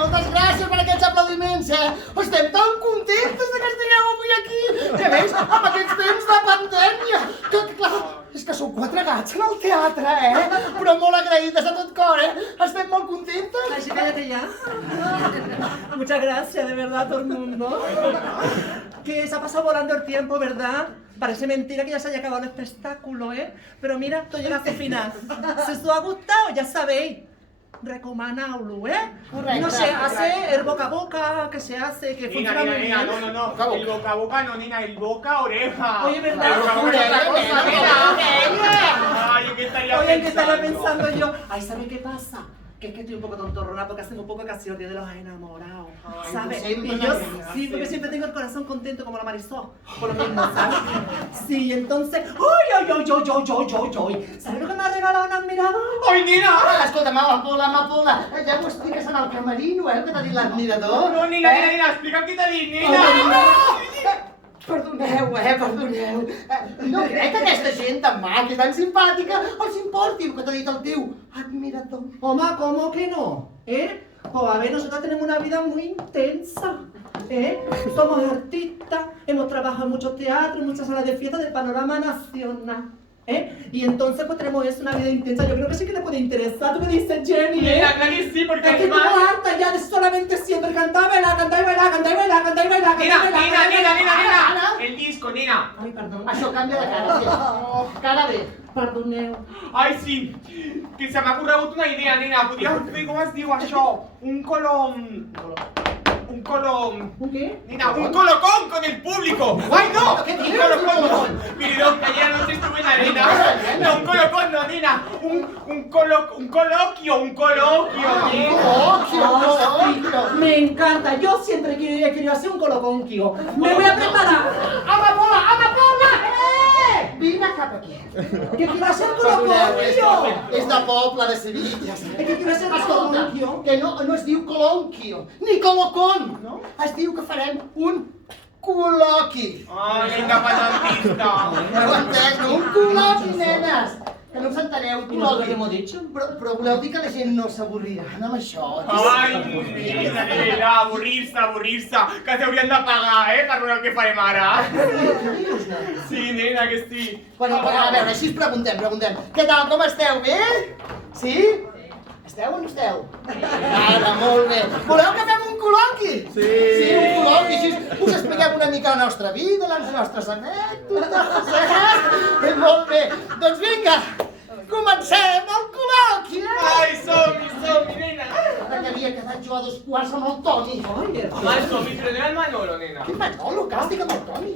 moltes gràcies per aquests aplaudiments, Estem tan contentes de que estigueu avui aquí. Que veus, amb aquests temps de pandèmia. Que, clar, és que sou 4 gats en el teatre, Però molt agraïdes de tot cor, Estem molt contentes. Así cállate ya. Muchas gracias, de verdad, todo el mundo. Que se ha pasado volando el tiempo, ¿verdad? Parece mentira que ya se haya acabado el espectáculo, Pero mira, esto llega a su final. Si os ha gustado, ya sabéis. Recomanaulo, Correcte. No se hace el boca a boca, que se hace, que funciona muy bien. No. El boca a boca no, nena, el boca a oreja. Oye, ¿verdad? El boca a boca es otra cosa, nena. Ay, ¿qué estaría Oye, ¿qué estaría pensando? pensando yo? Ay, ¿sabes qué pasa? Que es que estoy un poco tontorrona porque hace muy poco que ha sido el día de los enamorados, ¿sabes? pues siempre Y yo, también, sí, porque siempre tengo el corazón contento como la Marisol, por lo mismo, ¿sabes? Sí, entonces, ¡ay! ¿Sabes lo que me ha regalado un admirador? Ai, nena! Escolta, Amapola, ja m'ho expliques en el camerino, que t'ha dit l'admirador. No, nena, explica'm què t'ha dit, nena! Perdoneu. No crec que aquesta gent tan maca i tan simpàtica els importi el que t'ha dit el teu admirador. Oma, ¿cómo que no? Pues a ver, nosotros tenemos una vida muy intensa, Somos artistas, hemos trabajado en muchos teatros, en muchas salas de fiesta del panorama nacional, Y entonces pues tenemos una vida intensa. Yo creo que sí que le puede interesar. ¿Tú qué dices, Jenny, Nena, claro que sí, porque Es que estoy harta ya de solamente siempre cantar y bailar. Nena! El disco, nena! Ay, perdón. Això canvia de cara, sí. Cara bé. Perdoneu. Ai, sí, que se m'ha corregut una idea, nena. Podríem fer, com es diu això? Un colom... ¿Un qué? Nena, un colocón con el público. ¡Ay, no! ¿Qué Un dices? colocón. Perdón, que ayer anoche estuve en la arena. No, un colocón no, nena. Un coloquio. Me encanta. Yo siempre he querido hacer un coloconquio. Me voy a preparar. Amapola! Vine cap aquí. Que quiero hacer coloconquio. És de poble, de Sevilla. Es que quiero hacer Escolta, coloconquio. que no es diu colonquio, ni colocón, no? Es diu que farem un col·loqui. Ai, independentista. Heu entès, no? Un col·loqui, nenes. Que no us enteneu, un ¿Y nosotros qué col·loqui. hemos dicho? Però voleu dir que la gent no s'avorrirà amb això? Ai, nena, de verdad, avorrir-se, que s'haurien de pagar, per veure el que farem ara. Sí, nena, que sí. Bueno, a veure, així preguntem. Què tal, com esteu, bé? Sí? Esteu o no esteu? Ara, molt bé. Voleu que fem un col·loqui? Sí, un col·loqui, així us expliquem una mica la nostra vida, les nostres anècdotes, Molt bé. Doncs vinga, comencem el col·loqui, Ai, som-hi, nena. Ara que havia quedat jo a 2 quarts amb el Toni. Ay, Home, som-hi, però no era el Manolo, nena. Quin Manolo, que estic amb el Toni.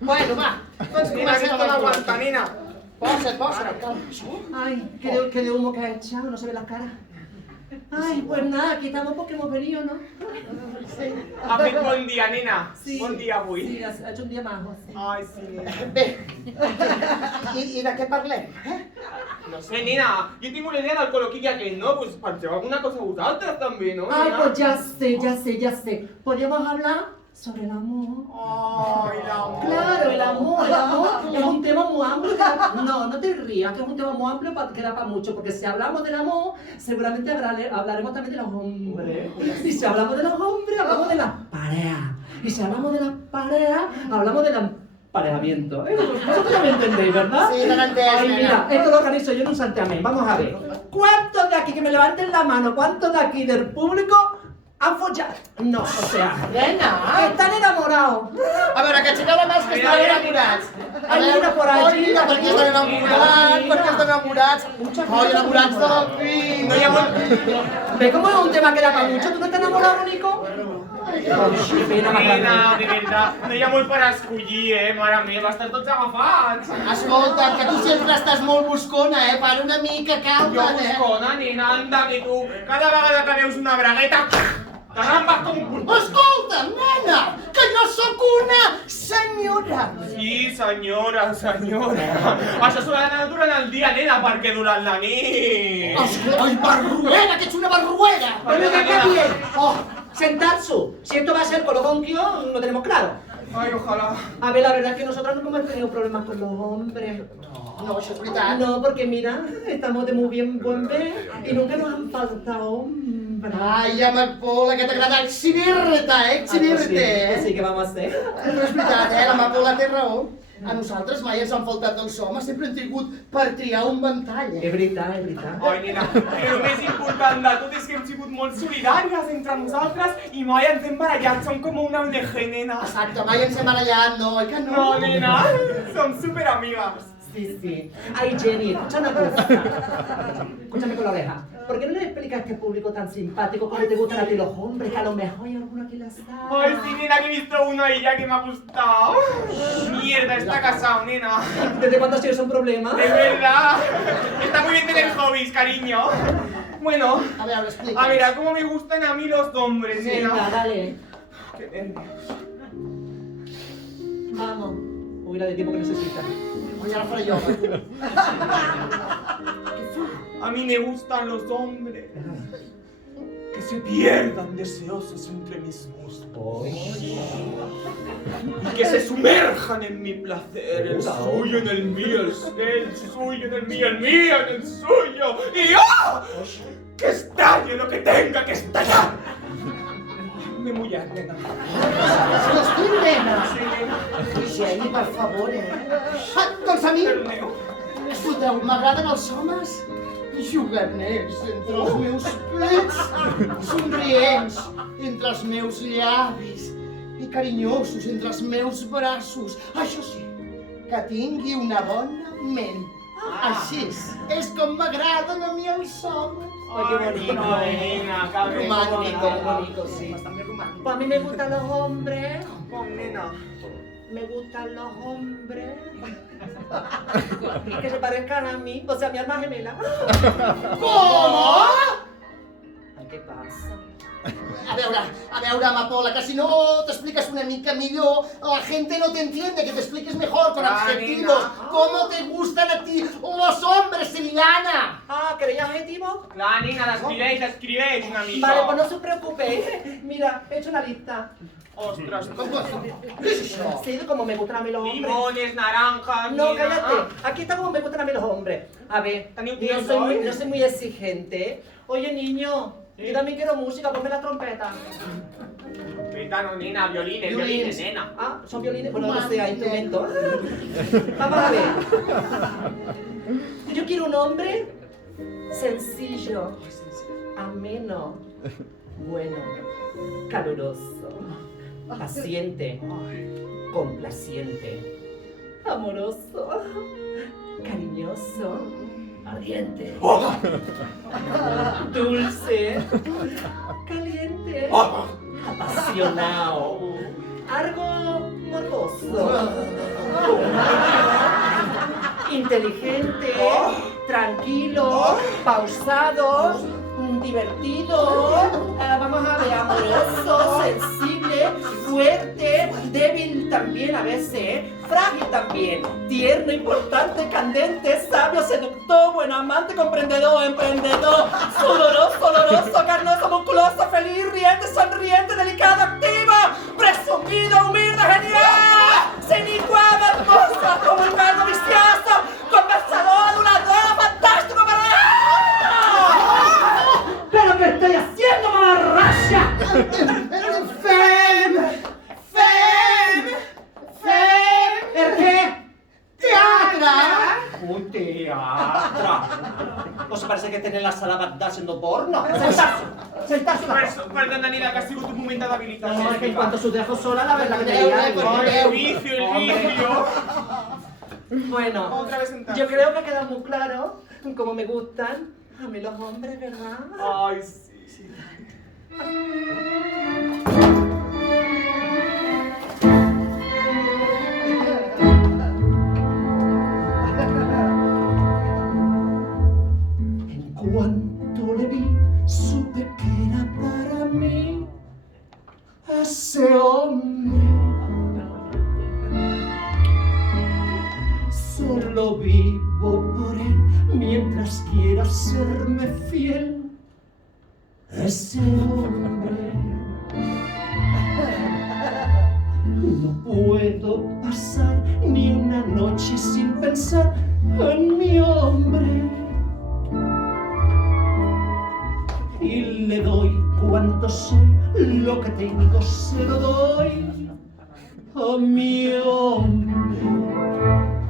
Bueno, va, doncs Nena, que comencem esto no el aguanta, col·loqui. nena. Posa't, calma. Ay, qué de humo que ha echado, no se ve la cara. Ay, pues nada, aquí estamos porque hemos venido, ¿no? Ha fet bon dia, nena. Sí. Bon dia avui. Sí, ha hecho un día más. Sí. Ai, sí, nena. Bé, i de què parlem, No sé, nena, jo tinc una idea del col·loqui aquell, no? Pues penseu alguna cosa vosaltres també, no, Ay, nena? pues ya sé. Podríamos hablar sobre el amor. Ay, l'amor. Claro, el amor es un tema muy amplio. No te rías, que es un tema muy amplio que da para mucho, porque si hablamos del amor, seguramente hablaremos también de los hombres. Y si hablamos de los hombres, hablamos de las parejas. Y si hablamos de las parejas, hablamos del emparejamiento. Vosotros ya me entendéis, ¿verdad? Sí, no entendés, Ay, nena. mira, esto lo organizo yo en un santiamén. Vamos a ver. ¿Cuántos de aquí, que me levanten la mano, cuántos de aquí del público han follado? No, o sea, Nena! están enamorados. A veure, que aixequeu la mà els que estan enamorats. Ai, mira por allí. Ai, mira, perquè estan enamorats, perquè estan enamorats. Ai, enamorats de la fi. No hi ha molt... ¿Ves cómo es un tema que da para mucho? ¿Tú no estás enamorado, Nico? Ay, qué pena más Nena, grande. de veritat, no hi ha molt per escollir, mare meva, estan tots agafats. Escolta, que tu sempre estàs molt buscona, para una mica, Jo calma, buscona, nena, anda, que tu, cada vegada que veus una bragueta, t'arrambes com un pulpo. Escolta, nena, que jo sóc una senyora. Sí, senyora. Això s'ho ha d'anar durant el dia, nena, perquè durant la nit... Ai, barruera, que ets una barruera. Pero qué bien. Oh, sentarse. Si esto va a ser coloconquio, no tenemos claro. Ay, ojalá. A ver, la verdad es que nosotros nunca hemos tenido problemas con los hombres. No, això és veritat. No, porque mira, estamos de muy buen ver y nunca nos han faltado hombres. Ai, amapola, que t'agrada exhibir-te, exhibir-te. Pues sí, ¿qué vamos a hacer? No és veritat, l'amapola té raó. A nosaltres mai ens han faltat els homes, sempre hem tingut per triar un ventall. Es verdad, es verdad. Ai, nena, però el més important de tot és que hem sigut molt solidàries entre nosaltres i mai ens hem barallat, som com una ONG, nena. Exacte, mai ens hem barallat, no, oi que no? No, nena, som superamigas. Sí, sí. Ay, Jenny, escucha una cosa. Escúchame con la oreja. ¿Por qué no le explicas a este público tan simpático cómo te gustan a ti los hombres? Que a lo mejor hay alguno aquí en la sala. Ay, sí, nena, que he visto uno ahí ya que me ha gustado. Mierda, está casado, nena. ¿Desde cuándo ha sido eso un problema? De verdad. Está muy bien tener hobbies, cariño. Bueno, A veure, explica. a ver, a cómo me gustan a mí los hombres, Venga, nena. dale. Qué nervios. Vamos. Uy, la de tiempo que necesitas. Oi, ara faré jo. A mí me gustan los hombres que se pierdan deseosos entre mis muslos y que se sumerjan en mi placer, el suyo en el mío, el suyo en el mío, el mío en el suyo, y ¡oh! Que estalle lo que tenga que estallar. Me mullas, nena. Escolti, nena. Sí, nena. Jenny, per favor, Doncs a mi, Perdoneu. escolteu, m'agraden els homes juganers entre els meus plets, somrients entre els meus llavis i carinyosos entre els meus braços. Això sí, que tingui una bona ment. Així és com m'agraden a mi els homes. Ay, qué bonito. Nena, cabrón. Romántico, bonito, sí. Bastante romàntic. Pues a mí me gustan los hombres. Con nena. Me gustan los hombres que se parezcan a mí, o sea, a mi alma gemela. Com? ¿Qué pasa? A veure, Amapola, que si no t'expliques una mica millor, la gente no te entiende, que te expliques mejor, con adjetivos. ¿Cómo te gustan a ti los hombres, sevillana? Ah, ¿queréis adjetivo? La nena, l'escriveix una mica. Vale, pues no se preocupe. Mira, he hecho una lista. Ostres, Què és això? Sí, de cómo me gustan a mí los hombres. limones, naranjas, No, nena. cállate. Aquí está como me gustan a mí los hombres. A ver, Tenía un no tiempo, soy muy exigente. Oye, niño, yo también quiero música, ponme la trompeta. Trompeta, no, nena, violines, violines, nena. Ah, son violines, bueno, no sea instrumento. Vamos a ver. Yo quiero un hombre sencillo, ameno, bueno, caluroso, paciente, complaciente, amoroso, cariñoso, ardiente, dulce, caliente, apasionado, algo morboso, inteligente, tranquilo, pausado, divertido, vamos a ver, amoroso, sensible, fuerte, débil también a veces, frágil también, tierno, importante, candente, sabio, seductor, buen amante, comprendedor, emprendedor, sudoroso, oloroso, carnoso, musculoso, feliz, riente, sonriente, delicado, activo, presumido, humilde, genial, sin igual, hermoso, como un verbo vicioso, conversador, adulador, fantástico, ¿pero qué estoy haciendo, mamarracha? ¿El qué? Teatre! Un teatro. ¿Os parece que tienen la sala Bagdad haciendo porno? Sentarse. Perdona, nena, que ha sigut un moment de debilitat. No, es que en cuanto os dejo sola, la verdad que te El vicio, el vicio. Bueno, Otra vez sentarse. yo creo que queda muy claro cómo me gustan a mí los hombres, ¿verdad? Ay, sí, sí. En cuanto le vi, supe que era para mí ese hombre. Solo vivo por él mientras quiera serme fiel. Ese hombre. No puedo pasar ni una noche sin pensar en mi hombre y le doy cuanto soy, lo que tengo se lo doy a mi hombre.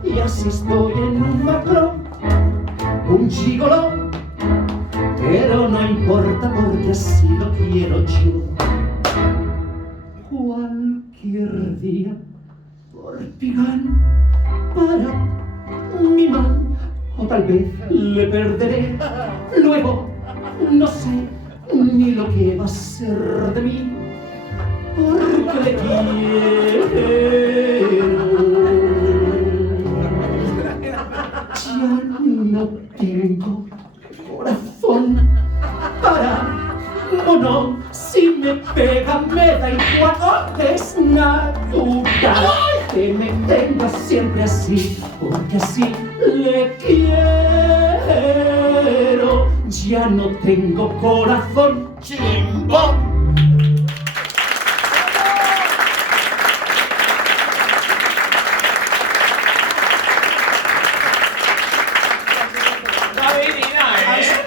Y así estoy en un macrón, un gigoló, pero no importa porque así lo quiero yo. Cualquier día por Pigán para mi man, o tal vez le perderé. Luego no sé ni lo que va a ser de mí, porque le quiero. Ya no tengo corazón para mono, si me pega me da igual, es natural que me tenga siempre así, porque así le quiero. Ya no tengo corazón. ¡Chimbón!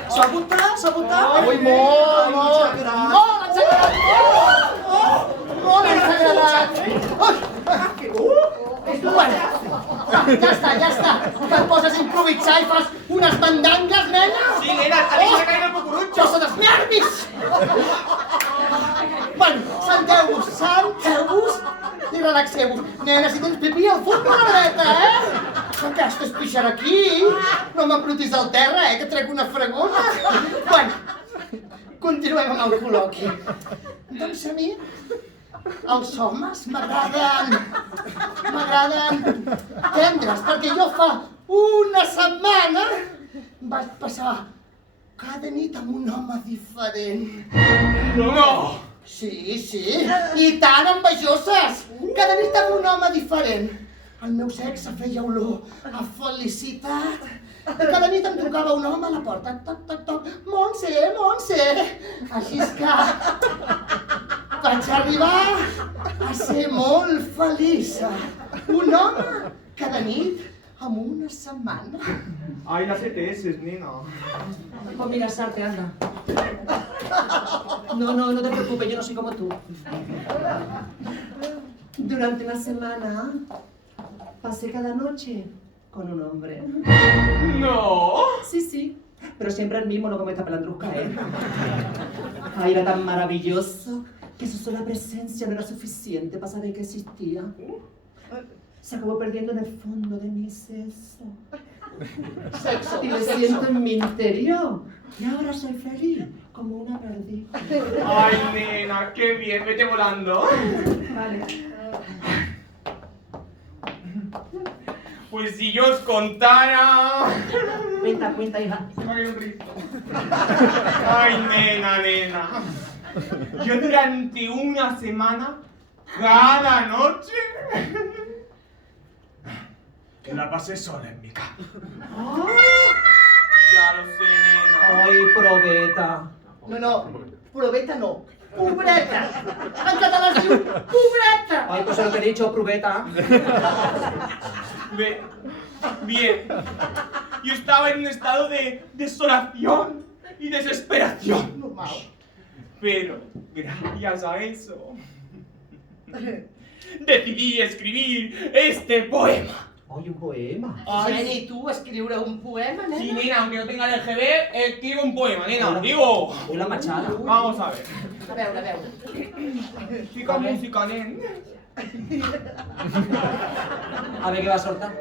S'ho ha apuntat? S'ho ha apuntat? Ui, molt, molt! Molt ens ha agradat! Molt ens ha agradat! Bueno, ja està. Que et poses a improvisar i fas unes mandangues, nena? Sí, nena, a mi se cae el cucurutxo. Això són els nervis! Bueno, senteu-vos i relaxeu-vos. Nena, si tens pipí, al fons de la dreta, Que estàs pixant aquí? No m'embrutis al terra, que trec una fregona. Bueno, continuem amb el col·loqui. Doncs a mi, els homes m'agraden tendres, perquè jo fa una setmana vaig passar cada nit amb un home diferent. No! Sí, i tan envejoses! Cada nit amb un home diferent. El meu sexe feia olor a felicitat. Cada nit em trucava un home a la porta. Toc, toc, toc. Montse! Així és que vaig arribar a ser molt feliç. Un home cada nit amb una setmana. Ay, las ETS, nena. Pues mira, Sarte, anda. No te preocupes, yo no soy como tú. Durante una semana pasé cada noche con un hombre. No. Sí, pero siempre el mismo, no como esta pelandrusca, Ay, era tan maravilloso que su sola presencia no era suficiente para saber que existía. Se acabó perdiendo en el fondo de mi seso. Y lo siento en mi interior. Y ahora soy feliz, como una perdida. Ay, nena, qué bien, vete volando. Vale. Pues si yo os contara... Cuenta, hija. Ay, un rito. Ay, nena. Yo durante una semana, cada noche, que la pasé sola en mi cama. Ya lo sé, nena. Ay, probeta. No, probeta no. Pobreta! En català es diu pobreta! Ay, pues es lo que he dicho, probeta. Bien. Yo estaba en un estado de desolación y desesperación. Normal. Pero, gracias a eso, decidí escribir este poema. Ay, un poema. Geni, tu escriure un poema, nena? Sí, nena, aunque no tenga el LGB, escribo un poema, nena, digo. Hoy la machada. Vamos a ver. A veure. Fica música, nen. A ver qué va a soltar.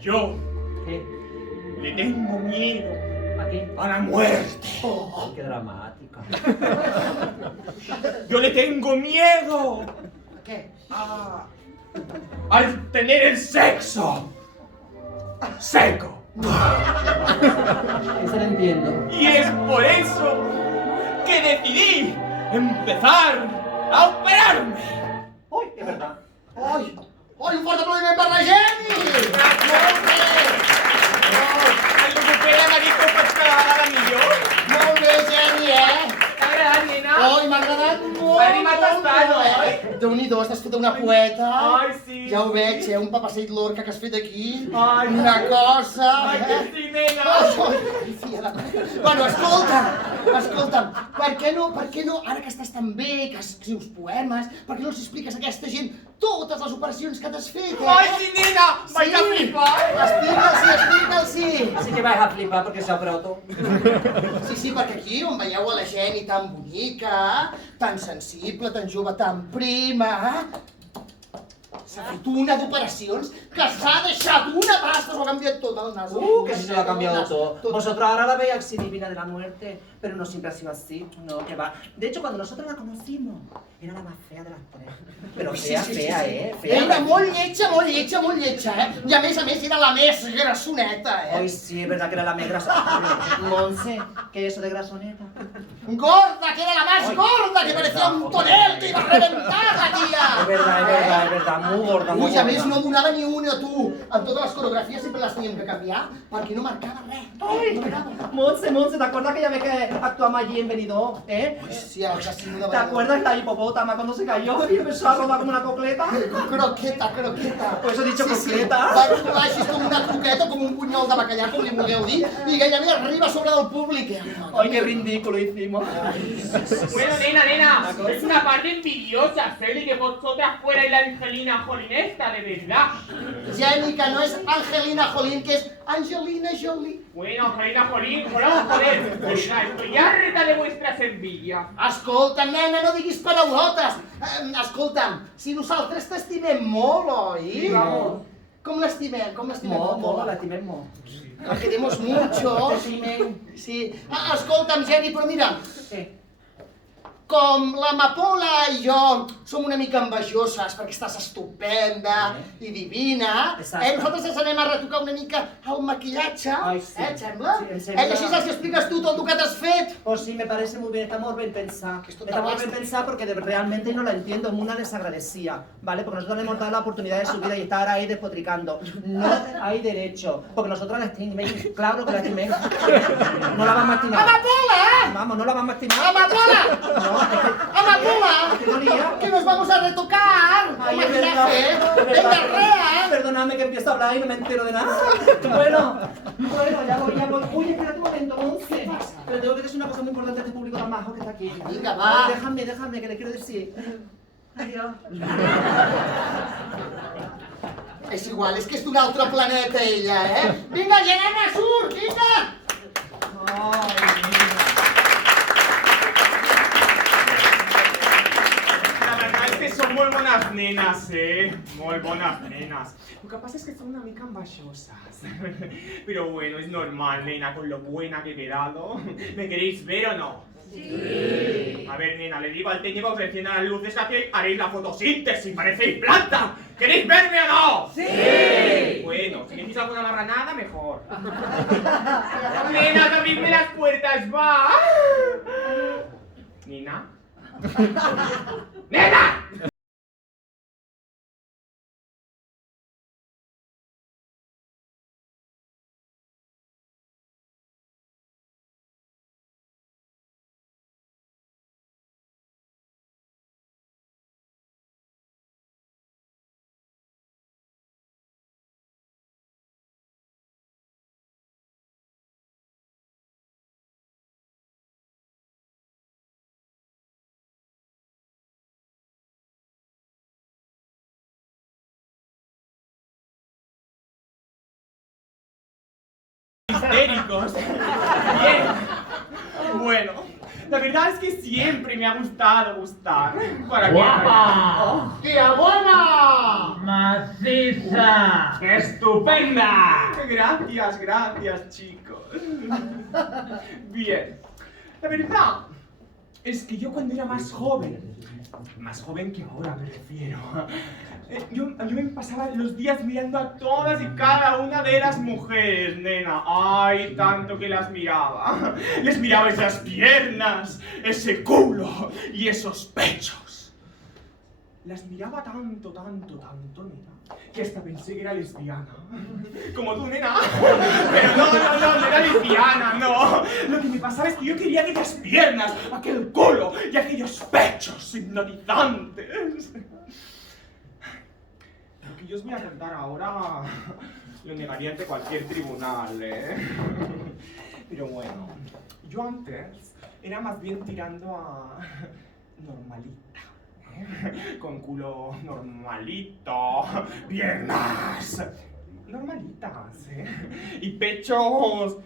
Yo ¿Qué? le tengo miedo ¿A qué? a la muerte. Ay, qué dramática. Yo le tengo miedo Què? al tener el sexo seco. Eso lo entiendo. Y es por eso que decidí empezar a operarme. Uy, es verdad. Ai, un fort aplaudiment per la Geni! El logopeda m'ha dit que ho faig cada vegada millor. Molt bé, Geni, T'ha agradat, nena? Ai, m'ha agradat molt, M'ha rimat bastant, oi? Déu-n'hi-do, estàs feta una poeta. Ai, sí. Ja ho veig, un papasseig Lorca que has fet aquí. Ai, una cosa. Ai, que sí, nena. Ai, fia de... Bueno, escolta'm, per què no, ara que estàs tan bé, que escrius poemes, per què no els expliques a aquesta gent totes les operacions que t'has fet, Ai, sí, nena, vaig a flipar. Explica'ls. Sí que vais a flipar porque se ha operado todo. Sí, perquè aquí on veieu a la Jenny tan bonica, tan sensible, tan jove, tan prima, s'ha fet una d'operacions que s'ha deixat una pasta, s'ho ha canviat tot el nas. Que sí se lo ha cambiado todo. Vosotros ahora la veis así divina de la muerte, pero no siempre ha sido así, no, que va. De hecho, cuando nosotros la conocimos, era la más fea de las tres. Pero fea, fea. Era molt lletja, I a més era la més grassoneta, Ay, sí, es verdad que era la más grasoneta. Monse, ¿qué es eso de grasoneta? Gorda, que era la más gorda, que parecía un tonel que iba a reventar la tía. Es verdad, muy gorda, muy Ui, a gorda. més no donava ni una, tu. En totes les coreografies sempre les teníem que canviar perquè no marcava res. Monse, ¿te acuerdas aquella vez que actuamos allí en Benidorm, Sí, al casino de ¿Te acuerdas la hipopótama cuando se cayó y empezó a rodar como una cocleta? Croqueta. Por eso he dicho cocleta. Va rolar així com una croqueta, com un punyol de bacallà, com li vulgueu dir, i gairebé arriba a sobre del públic. Ay, qué ridículo hicimos. Bueno, nena, es una parte envidiosa, Feli, que vosotras fuerais la Angelina Jolie esta, de verdad. Jenny, que no és Angelina Jolie, que és Angelina Jolie. Bueno, Angelina Jolie, joder, verdad, estoy harta de vuestras envidias. Escolta'm, nena, no diguis paraulotes. Escolta'm, si nosaltres t'estimem molt, oi? Sí, vamos. Com l'estimem? Molt, la estimem molt. La queremos mucho. Sí. Escolta'm, Jenny, però mira, com l'Amapola i jo som una mica envejoses perquè estàs estupenda i divina, nosaltres ens anem a retocar una mica el maquillatge, et sembla? I així és el que expliques tu tot el que t'has fet. Pues sí, me parece muy bien, está muy bien pensado. Está muy bien pensado porque realmente no la entiendo, es una desagradecida, ¿vale? Porque nosotros le hemos dado la oportunidad de su vida y estar ahí despotricando. No hay derecho, porque nosotros la estimemos, claro que la estimemos. No la vamos a estimar. ¡Amapola! Vamos, no la vamos a estimar. ¡Amapola! ¡Amapola! ¡Que nos vamos a retocar! Ay, es verdad. ¡Venga, rea! Perdóname que empiezo a hablar y no me entero de nada. Bueno, ya voy. Uy, espérate un momento, Monse. Pero tengo que decir una cosa muy importante a este público tan majo que está aquí. Venga, va. Déjame, que le quiero decir. Adiós. És igual, és que és d'un altre planeta, ella, Vinga, Gerena, surt, vinga! La verdad es que son muy buenas nenas, muy buenas nenas. Lo que pasa es que son una mica ambiciosas. Pero bueno, es normal, nena, con lo buena que he quedado. ¿Me queréis ver o no? Sí. A ver, nena, le digo al técnico que encienda las luces que aquí haréis la fotosíntesis, parecéis planta. ¿Queréis verme o no? Sí. Bueno, si decís alguna marranada, mejor. Nena, abridme las puertas, va. Nina. ¡Nena! Histéricos. Bien. Bueno, la verdad es que siempre me ha gustado gustar. ¿Para ¡Guapa! ¡Tía buena! ¡Maciza! ¡Estupenda! Gracias, chicos. Bien. La verdad es que yo cuando era más joven que ahora me refiero, yo me pasaba los días mirando a todas y cada una de las mujeres, nena. ¡Ay, tanto que las miraba! Les miraba esas piernas, ese culo y esos pechos. Las miraba tanto, nena, que hasta pensé que era lesbiana. Como tú, nena. Pero no era lesbiana, no. Lo que me pasaba es que yo quería aquellas piernas, aquel culo y aquellos pechos hipnotizantes. Lo que yo os voy a contar ahora lo negaría ante cualquier tribunal, ¿eh? Pero bueno, yo antes era más bien tirando a normalita, ¿eh? Con culo normalito, piernas normalitas, ¿eh? Y pechos...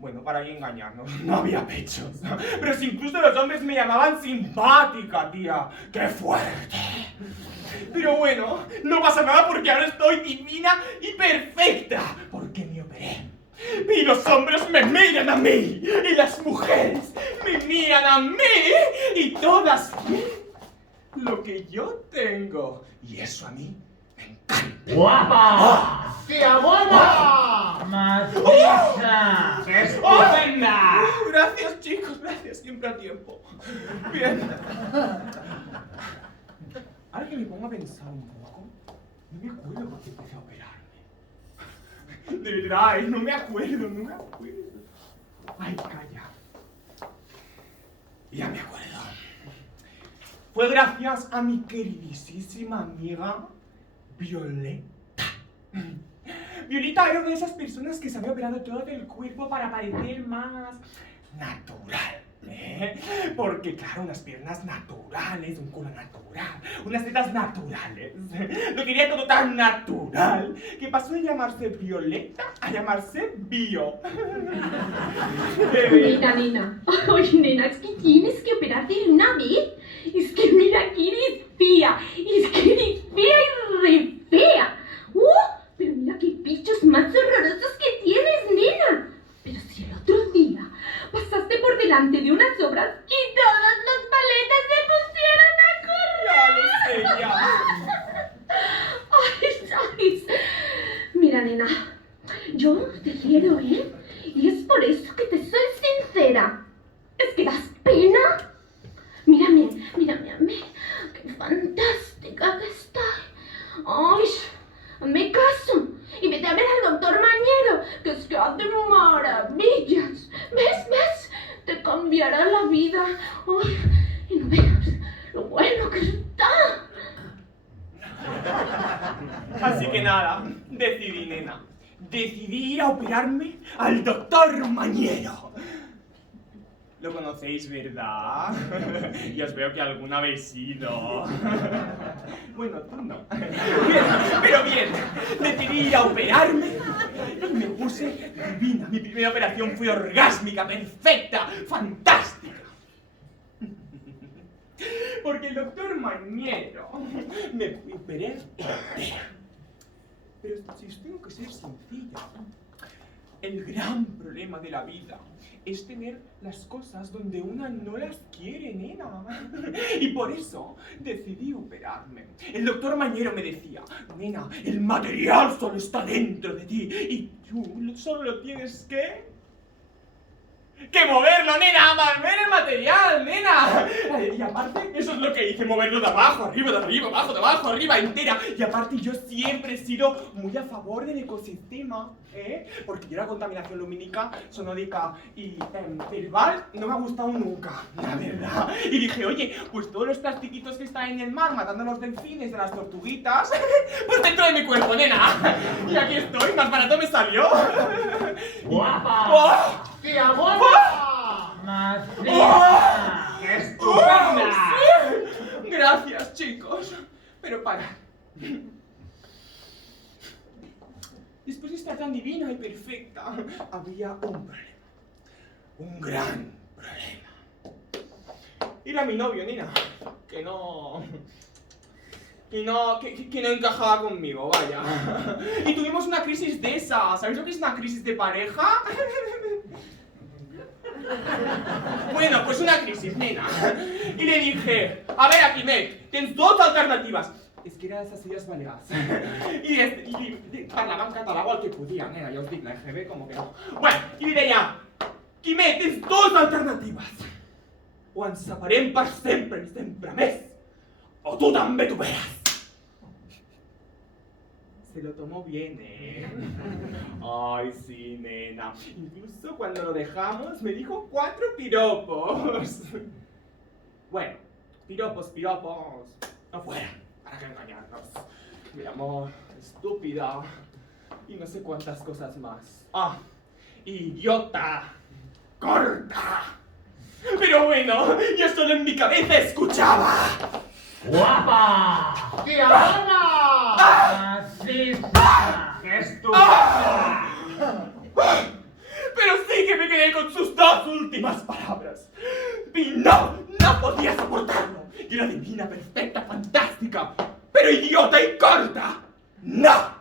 Bueno, para ahí engañarnos, no había pechos. Pero si incluso los hombres me llamaban simpática, tía. ¡Qué fuerte! Pero bueno, no pasa nada porque ahora estoy divina y perfecta. Porque me operé. Y los hombres me miran a mí. Y las mujeres me miran a mí. Y todas ven lo que yo tengo. Y eso a mí me encanta. ¡Guapa! ¡Tía buena! ¡Maciza! ¡Estupenda! Gracias, chicos, gracias. Siempre a tiempo. Bien. Ahora que me pongo a pensar un poco, no me acuerdo por qué empecé a operarme. De verdad, no me acuerdo. Ay, calla. Ya me acuerdo. Fue gracias a mi queridísima amiga Violeta. Violeta era una de esas personas que se había operado todo el cuerpo para parecer más natural. Porque claro, unas piernas naturales, un culo natural, unas tetas naturales. Lo quería todo tan natural que pasó de llamarse Violeta a llamarse Bio. Nena. Oye, nena, es que tienes que operarte de una vez. Es que mira que eres fea. Es que eres fea y re fea. Pero mira qué bichos más horrorosos que tienes, nena. Pero si el otro día pasaste por delante de unas obras y todas las paletas se pusieron a correr. Ya lo sé, ya. Ay, ¿sabes? Mira, nena, yo te quiero, ¿eh? Y es por eso que te soy sincera. Es que das pena. Mírame a mí. Qué fantástica que estoy. Ay, hazme caso y vete a ver al doctor Mañero, que es que hace maravillas. ¿Ves? Te cambiará la vida. Ay, y no veas lo bueno que está. Así que nada, decidí, nena. Decidí ir a operarme al doctor Mañero. Lo conocéis, ¿verdad? Y os veo que alguna habéis ido. Bueno, tú no. Pero bien, decidí ir a operarme y me puse divina. Mi primera operación fue orgásmica, perfecta, fantástica. Porque el doctor Mañero me operé entera. Pero si os tengo que ser sencilla, el gran problema de la vida es tener las cosas donde una no las quiere, nena. Y por eso decidí operarme. El doctor Mañero me decía, nena, el material solo está dentro de ti y tú solo lo tienes que moverlo, nena, mover el material, nena. Y aparte, eso es lo que hice, moverlo de abajo, arriba, de arriba, abajo, de abajo, arriba, entera. Y aparte, yo siempre he sido muy a favor del ecosistema, porque yo la contaminación lumínica, sonórica y verbal no me ha gustado nunca, la verdad. Y dije, oye, pues todos los plastiquitos que están en el mar matando a los delfines, a las tortuguitas, pues dentro de mi cuerpo, nena. Y aquí estoy, más barato me salió. ¡Guapa! ¡Oh! ¡Tía buena! ¡Maciza! ¡Estupenda! Sí. Gracias, chicos. Pero para. Después de estar tan divina y perfecta, había un problema. Un gran problema. Era mi novio, nena, que no encajaba conmigo, vaya. Y tuvimos una crisis de esas. ¿Sabéis lo que es una crisis de pareja? Bueno, pues una crisis, nena. Y le dije, a ver, Quimet, tens dos alternativas. És que era de les Illes Balears. I parlaven català o el que podia, nena, ja us dic, la EGB com que no. Bueno, i li deia, Quimet, tens dues alternatives. O ens separem per sempre i sempre més, o tu també t'operes. se lo tomó bien, Ay, sí, nena. Incluso cuando lo dejamos me dijo 4 piropos. Bueno, piropos no fueran, para que engañarnos. Mi amor, estúpida, y no sé cuántas cosas más. ¡Ah! ¡Idiota! ¡Corta! Pero bueno, yo solo en mi cabeza escuchaba. ¡Guapa! ¡Tía Ana! ¡Maciza! ¡Estupenda! Pero sí que me quedé con sus 2 últimas palabras. Y no podía soportarlo. Y era divina, perfecta, fantástica. Pero idiota y corta. ¡No!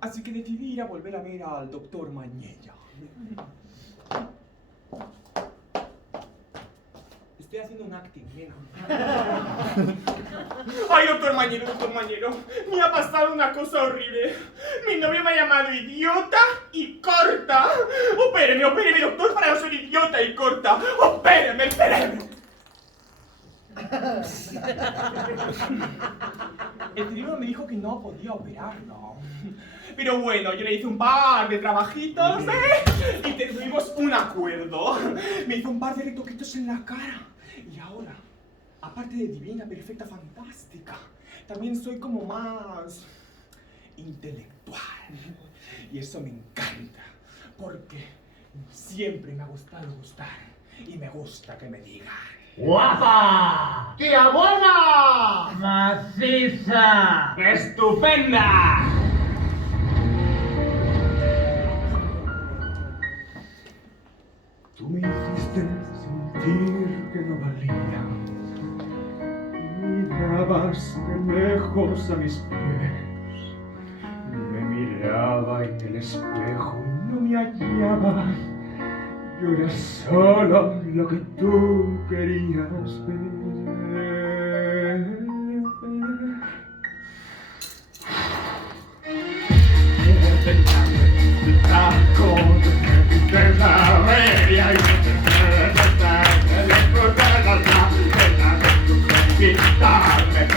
Así que decidí ir a volver a ver al doctor Mañella. Estoy haciendo un acting, nena. Ay, doctor Mañero, me ha pasado una cosa horrible. Mi novio me ha llamado idiota y corta. Opéreme, doctor, para no ser idiota y corta. Opéreme el cerebro. El cirujano me dijo que no podía operarlo. Pero bueno, yo le hice un par de trabajitos, y tuvimos un acuerdo. Me hizo un par de retoquitos en la cara. Y ahora, aparte de divina, perfecta, fantástica, también soy como más intelectual. Y eso me encanta, porque siempre me ha gustado gustar. Y me gusta que me digan: ¡Guapa! ¡Tía buena! ¡Maciza! ¡Estupenda! Tú me hiciste sentir que no valía. Mirabas de lejos a mis pies. Me miraba en el espejo y no me hallaba. Yo era solo lo que tú querías ver.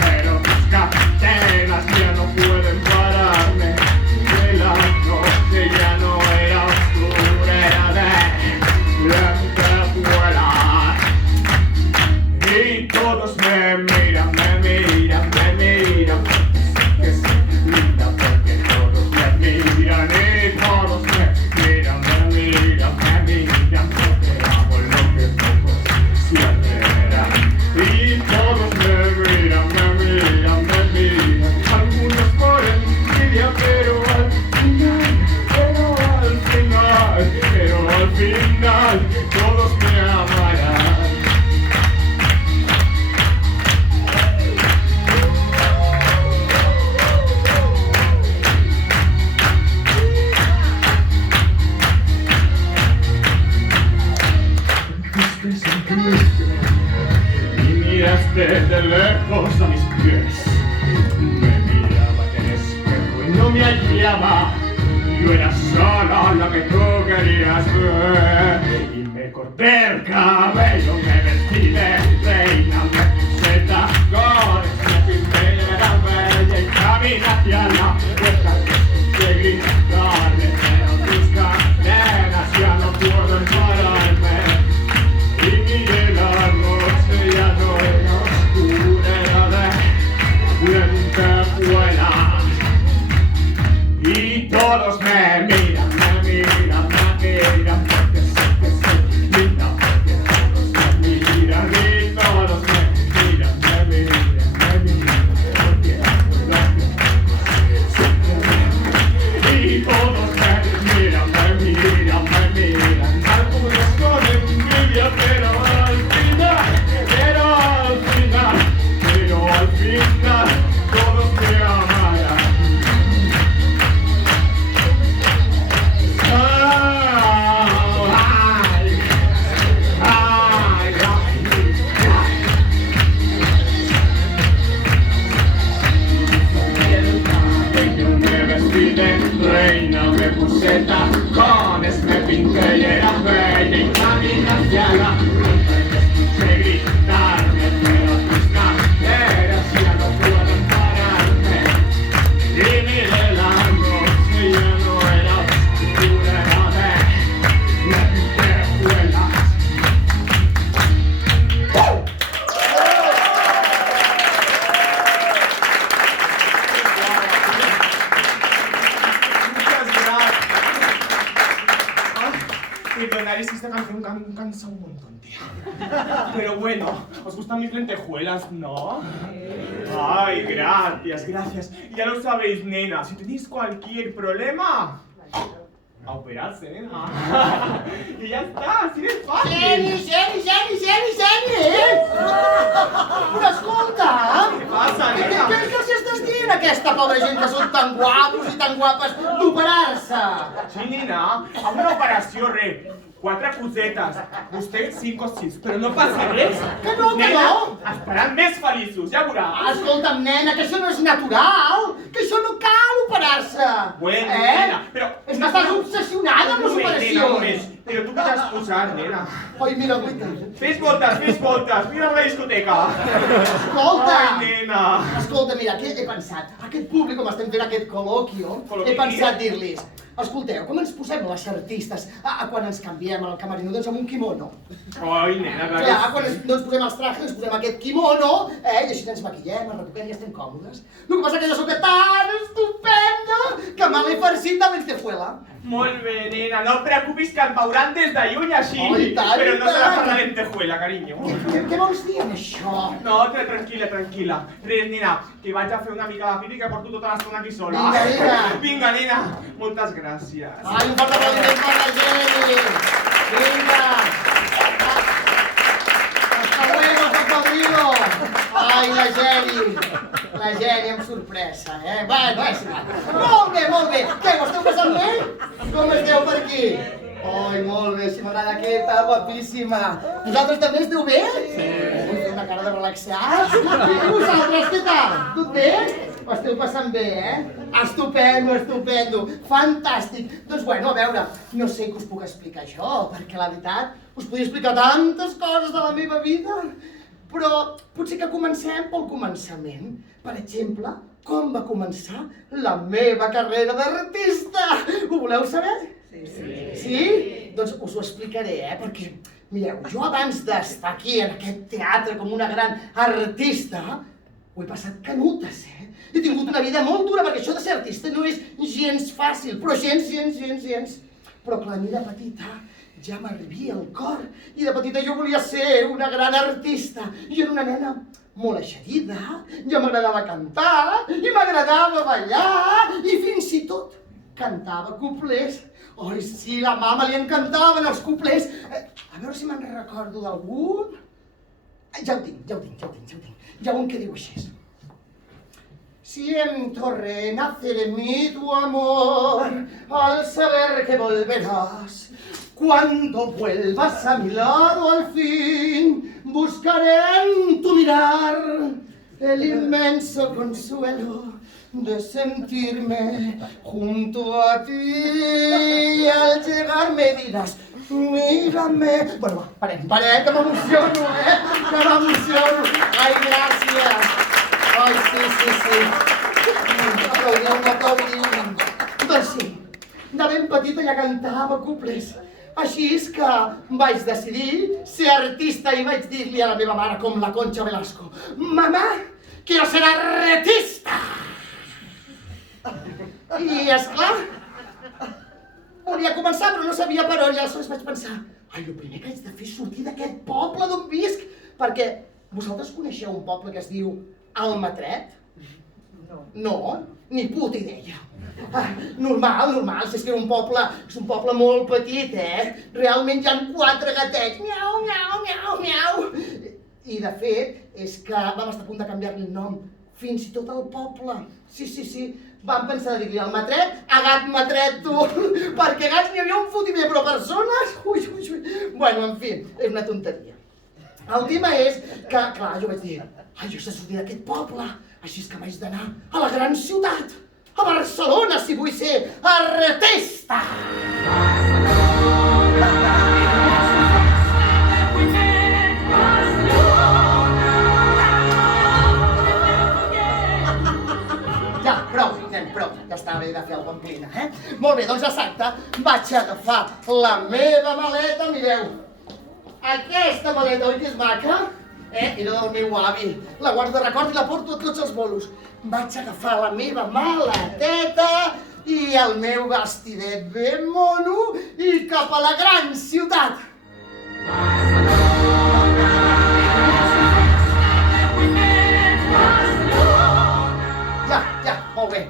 Pero tus cadenas ya no pueden pararme. Que la noche ya no era oscura, era de lentejuelas. Y todos me miran, que soy linda porque todos me miran. Y todos me miran, porque hago lo que pocos siempre verán. Y todos me miran, algunos por envidia, pero al final, todos me amarán. Y miraste de lejos a mis pies. Me miraba en el espejo y no me hallaba. Yo era solo lo que tú querías ver. Y me corté el cabello, me vestí de reina, me puse tacones, me pinté la bella y caminé hacia la puerta de gritarle. Pero tus cadenas ya no pueden pararme. Y miré la noche, ya no era oscura, era de lentejuelas. Y todos me miran, porque sé que soy linda, porque todos me miran. Y todos me miran, porque hago lo que siempre ven. Y todos me miran, algunos con envidia, pero al final, todos me amarán. Reina, me puse tacones, me pinté y era bella y caminé hacia la puerta y escuché gritarme, pero tus caderas ya no pueden pararme. Perdonad, es que esta canción cansa un montón, tía. Pero bueno, ¿os gustan mis lentejuelas, no? Ay, gracias, gracias. Ya lo sabéis, nena, si tenéis cualquier problema, a operarse, nena. Y ya está, así de fácil. Geni! Però escolta! Què passa, Què nena? és que els estàs dient a aquesta pobra gent que són tan guapos i tan guapes d'operar-se? Sí, nena, amb una operació, 4 cosetes. Vostè 5 o 6, però no passa res. Que no, que Nena, no. estaran més feliços, ja veuràs. Escolta'm, nena, que això no és natural, que això no cal operar-se. Bueno, nena, però... És que estàs obsessionada amb les operacions. Però tu què t'has posat, nena? Ai, mira, guaita. Fes voltes, mira la discoteca. Escolta. Ai, nena. Escolta, mira, què he pensat? Aquest públic, com estem fent aquest col·loquio, he pensat dir-los: escolteu, com ens posem les artistes quan ens canviem al camerino? Doncs amb un kimono. Ai, nena, Clar, quan no ens posem els trajes, ens posem aquest kimono, i així ens maquillem, ens retoquem i estem còmodes. El que passa que jo soc tan estupenda que me l'he farcit de lentejuela. Molt bé, nena, no et preocupis que et veuran des de lluny així. Ai, tant, Però no serà tant. per la lentejuela, carinyo. Què vols dir amb això? No, tranquil·la. Res, nena, que vaig a fer una mica de pipi que porto tota l'estona aquí sola. Vinga. Vinga, nena. Moltes gràcies. Ai, un fort aplaudiment per la Geni! Vinga! Hasta luego, cocodrilo! Ai, la Geni amb sorpresa, Bueno, és igual. Molt bé. Què, ho esteu passant bé? Com esteu per aquí? Ai, molt bé, si m'agrada aquesta, guapíssima. Vosaltres també esteu bé? Sí. Feu una cara de relaxats. I vosaltres, què tal? Tot bé? Ho esteu passant bé, Estupendo. Fantàstic. Doncs bueno, a veure, no sé què us puc explicar jo, perquè la veritat us podria explicar tantes coses de la meva vida, però potser que comencem pel començament. Per exemple, com va començar la meva carrera d'artista. Ho voleu saber? Sí? Doncs us ho explicaré, perquè, mireu, jo abans d'estar aquí en aquest teatre com una gran artista, ho he passat canutes, He tingut una vida molt dura, perquè això de ser artista no és gens fàcil, però gens. Però clar, a mi de petita ja m'arribia el cor, i de petita jo volia ser una gran artista. Jo era una nena molt eixerida, ja m'agradava cantar, i m'agradava ballar, i fins i tot cantava cuplers. Ai, sí, la mama li encantaven els cuplers. A veure si me'n recordo d'algun. Ja ho tinc. Hi ha un que diu així. Siento renacer en mí tu amor al saber que volverás. Cuando vuelvas a mi lado al fin, buscaré en tu mirar el inmenso consuelo de sentirme junto a ti. Y al llegar me dirás: mírame. Bueno, va, parem, que m'emociono, que m'emociono. Ai, gràcies. Ai, sí. Aplaudiu. Doncs sí, de ben petita ja cantava cuplers. Així és que vaig decidir ser artista i vaig dir-li a la meva mare, com la Concha Velasco: mamà, quiero ser artista! I, esclar, volia començar, però no sabia per on, i aleshores vaig pensar: ai, el primer que haig de fer és sortir d'aquest poble d'on visc, perquè vosaltres coneixeu un poble que es diu Almatret? No, ni puta idea. Normal, si és que és un poble molt petit, Realment hi ha 4 gatets, miau. I de fet, és que vam estar a punt de canviar-li el nom, fins i tot el poble. Sí. Vam pensar de dir-li Almatret a Gat Matret, tu, perquè gats n'hi havia un fotimer, però persones... Ui. Bueno, en fi, és una tonteria. El tema és que, clar, jo vaig dir: ai, jo sé sortir d'aquest poble, així és que vaig d'anar a la gran ciutat, a Barcelona, si vull ser artista! Ja, prou, ja està bé de fer el pamplina, Molt bé, doncs exacte, vaig agafar la meva maleta, mireu. Aquesta maleta, oi que és maca? Era del meu avi. La guardo de record i la porto a tots els bolos. Vaig agafar la meva maleteta, i el meu vestidet ben mono i cap a la gran ciutat. Ja, molt bé.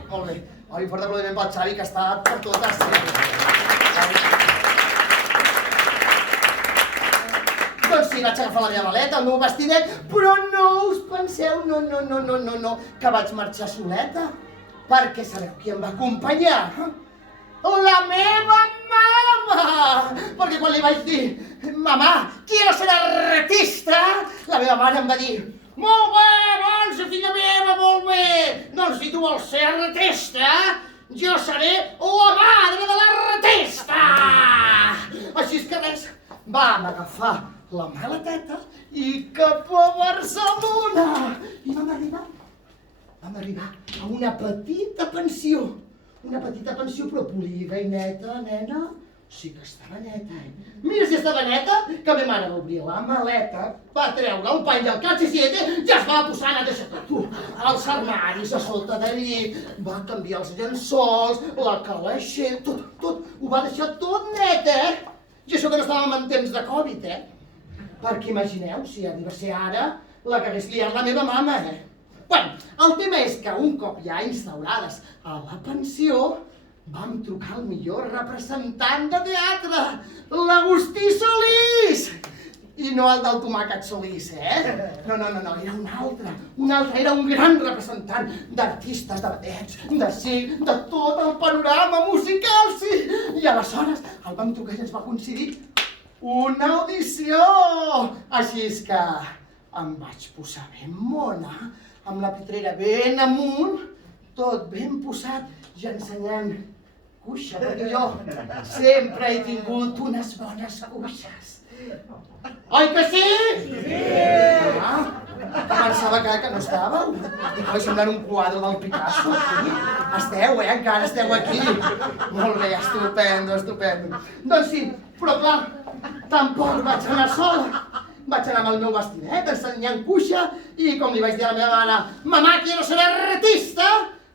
Oi, fort aplaudiment pel Xavi, que està per totes. Doncs sí, vaig agafar la meva maleta, el meu vestidet, però no us penseu, no, que vaig marxar soleta. Perquè sabeu qui em va acompanyar? La meva mama! Perquè quan li vaig dir, mamà, quiero ser artista, la meva mare em va dir, molt bé, Montse, filla meva, molt bé! Doncs si tu vols ser artista, jo seré la madre de l'artista! Així és que res, vam agafar la maleteta i cap a Barcelona! I vam arribar a una petita pensió. Una petita pensió però polida i neta, nena. Sí que estava neta, Mira si estava neta, que ma mare va obrir la maleta, va treure un pany del calcisiete i es va posar a deixar tu als armaris a sota del llit, va canviar els llençols, la calaixera, tot, ho va deixar tot net, I això que no estàvem en temps de Covid, Perquè imagineu si arriba a ser ara la que hagués liat la meva mama, Bueno, el tema és que un cop ja instaurades a la pensió, vam trucar al millor representant de teatre, l'Agustí Solís! I no el del tomàquet Solís, No, era un altre, era un gran representant d'artistes, de vedets, de circ, de tot el panorama musical, sí! I aleshores el vam trucar i ens va coincidir una audició! Així és que em vaig posar ben mona, amb la pitrera ben amunt, tot ben posat i ensenyant cuixa, perquè jo sempre he tingut unes bones cuixes. Oi que sí? Sí! Pensava que no estàveu. Oi, semblant un quadre del Picasso. Esteu, encara esteu aquí. Molt bé, estupendo. Doncs sí, però clar, tampoc vaig anar sola. Vaig anar amb el meu vestidet, ensenyant cuixa, i com li vaig dir a la meva mare, mamà, quiero ser artista,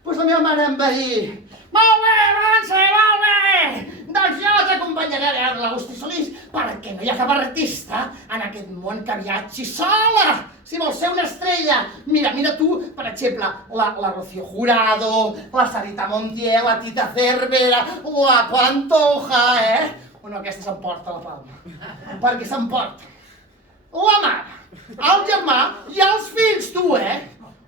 doncs la meva mare em va dir, molt bé, Montse, molt bé! Doncs jo t'acompanyaré a veure l'Agustí Solís, perquè no hi ha cap artista en aquest món que viatgi sola! Si vols ser una estrella, mira tu, per exemple, la Rocío Jurado, la Sarita Montiel, la Tita Cervera, la Pantoja, Bueno, aquesta s'emporta la palma, perquè s'emporta la mare, el germà i els fills, tu,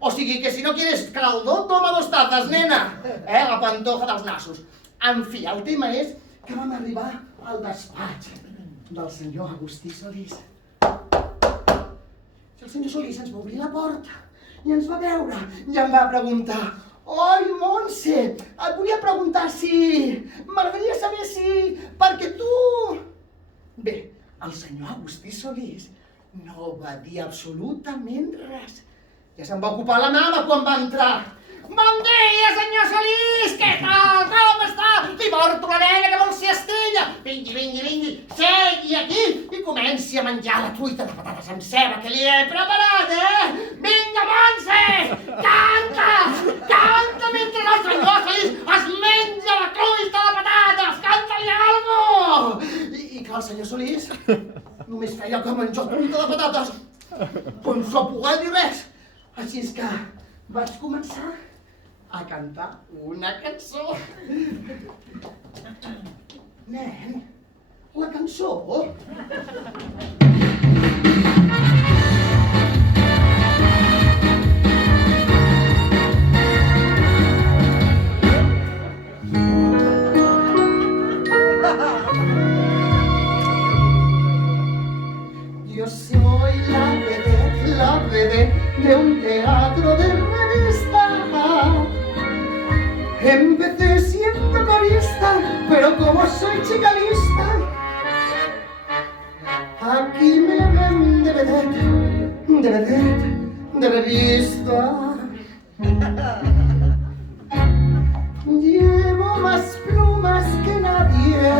O sigui que si no quieres caldo, toma 2 tazas, nena, la Pantoja dels nassos. En fi, el tema és que vam arribar al despatx del senyor Agustí Solís. I el senyor Solís ens va obrir la porta i ens va veure i em va preguntar, oi, Montse, et volia preguntar si... M'agradaria saber si... perquè tu... Bé, el senyor Agustí Solís no va dir absolutament res. Ja se'n va ocupar la mama quan va entrar. Bon dia, senyor Solís! Què tal? Com està? Li porto la nena que vol ser estrella! Vingui, segui aquí i comenci a menjar la truita de patates amb ceba que li he preparat, Vinga, Montse! Canta mentre el senyor Solís es menja la truita de patates! Canta-li alguna! I clar, el senyor Solís només feia que menjar truita de patates, sense poder dir res. Així és que vaig començar a cantar una cançó. Nen, la cançó? Yo soy la vedette de un teatro de revista. Empecé siendo corista, pero como soy chica lista, aquí me ven de vedette, de revista. Llevo más plumas que nadie,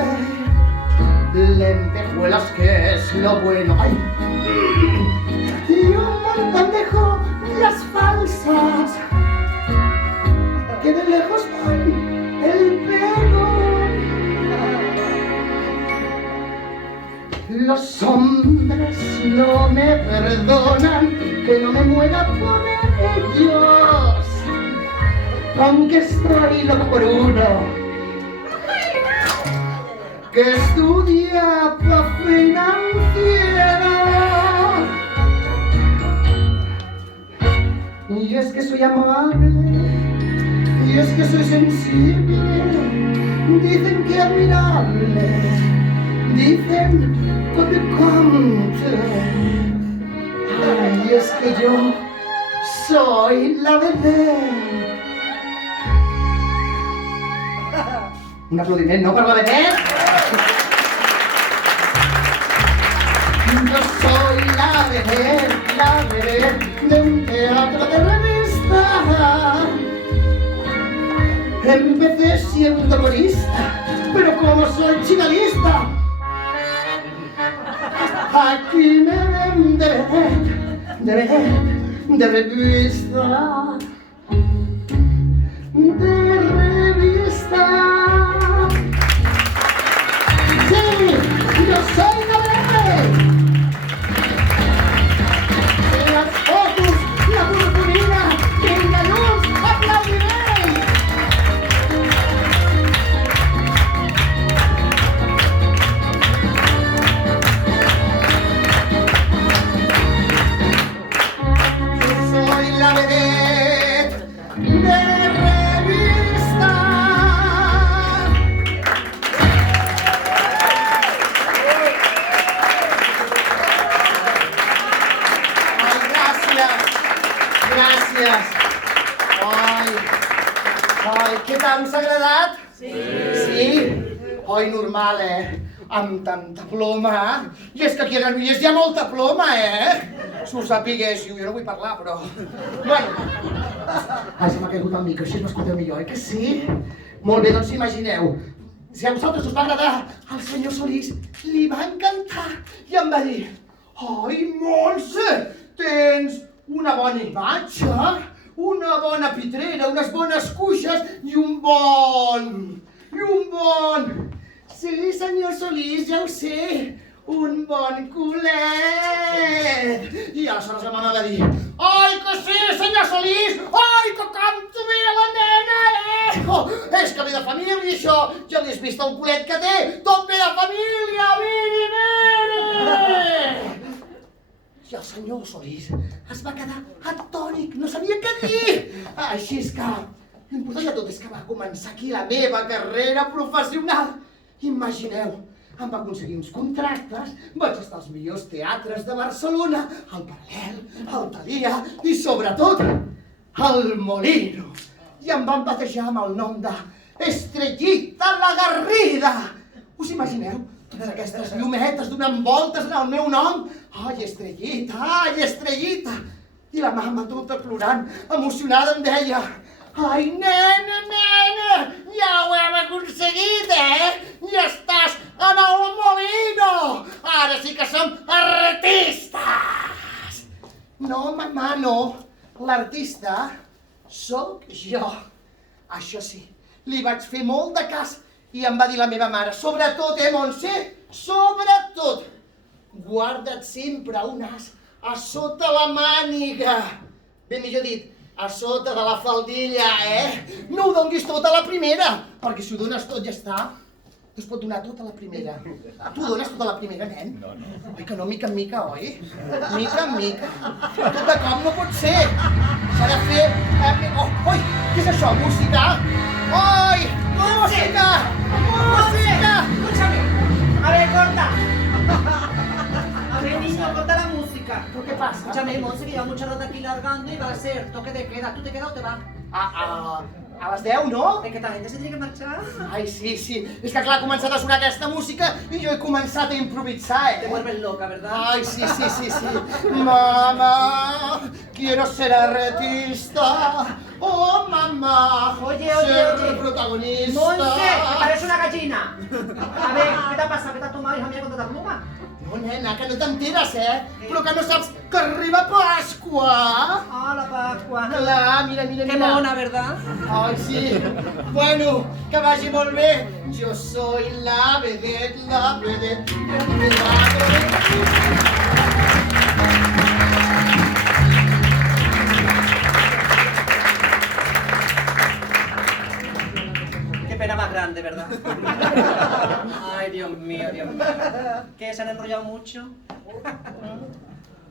lentejuelas que es lo bueno. ¡Ay! Y un montón de joyas falsas que de lejos van el Los hombres no me perdonan que no me muera por ellos, aunque estoy loco por uno que estudia para financiero. Y es que soy amable, y es que soy sensible, dicen que admirable, dicen todo cuanto. Ay, es que yo soy la vedette. Un aplaudiment, no, per la vedette? Yo soy la vedette de un teatro de revista. Empecé siendo corista, pero como soy chicanista, aquí me ven de revista, de revista. Sí, yo soy la vedette. Las fotos, la purpurina, en la luz, aplaudiréis. Soy la vedette de revista. Ay, gràcies. Ai, què tal, us ha agradat? Sí? Oi, normal, amb tanta ploma. I és que aquí a Granollers hi ha molta ploma, Si ho sapiguéssiu, jo no vull parlar, però... Bueno... Ai, se m'ha caigut el micro, així m'escolteu millor, oi que sí? Molt bé, doncs imagineu, si a vosaltres us va agradar, al senyor Solís li va encantar i em va dir: ai, Montse, tens una bona imatge, una bona pitrera, unes bones cuixes i un bon... Sí, senyor Solís, ja ho sé, un bon culet. I aleshores la mama va dir: ai, que sí, senyor Solís, ai, que canto bé la nena, Oh, és que ve de família, això, ja l'has vist el culet que té, tot ve de família, miri. I el senyor Solís es va quedar atònic, no sabia què dir. Així és que l'important de tot és que va començar aquí la meva carrera professional. Imagineu, em va aconseguir uns contractes, vaig estar als millors teatres de Barcelona, al Paral·lel, al Thalia i sobretot al Molino. I em van batejar amb el nom de Estrellita la Garrida. Us imagineu? Totes aquestes llumetes donant voltes en el meu nom. Ai, Estrellita, ai, Estrellita. I la mama, tota plorant, emocionada, em deia: ai, nena, ja ho hem aconseguit, Ja estàs en el Molino. Ara sí que som artistes. No, mamà, no. L'artista sóc jo. Això sí, li vaig fer molt de cas i em va dir la meva mare: sobretot, Montse, sobretot, guarda't sempre un as a sota la màniga. Ben millor dit, a sota de la faldilla, No ho donguis tot a la primera, perquè si ho dones tot ja està. No es pot donar tot a la primera. Tu dones tot a la primera, nen? No. Oi que no, mica en mica, oi? Mica en mica. Tot de cop no pot ser. S'ha de fer... Oi, què és això? Música? Oi, música! Música! Escúchame. A ver, corta. A ver, niño, corta la música. ¿Pero qué pasa? Escúchame, Monse, que lleva mucho rato aquí largando y va a ser toque de queda. ¿Tú te quedas o te vas? A les 10, no? Es que también se tiene que marchar. Ai, sí. És que clar, ha començat a sonar aquesta música i jo he començat a improvisar, Te vuelves loca, ¿verdad? Ay, sí. Mamá, quiero ser artista. Oh, mamá, Oye. ser protagonista. Monse, me parece una gallina. A ver, ¿qué te ha pasado? ¿Qué te has tomado, hija mía, con tanta pluma? No, nen, nena, que no t'enteres, Però que no saps que arriba Pasqua! Ah, la Pasqua. Clar, mira, mira, Qué mira. mona, ¿verdad? Ay, sí. Bueno, que vagi molt bé. Yo soy la vedette, la vedette. Qué pena más grande, ¿verdad? Ay, Dios mío, Dios mío. ¿Qué? ¿Se han enrollado mucho?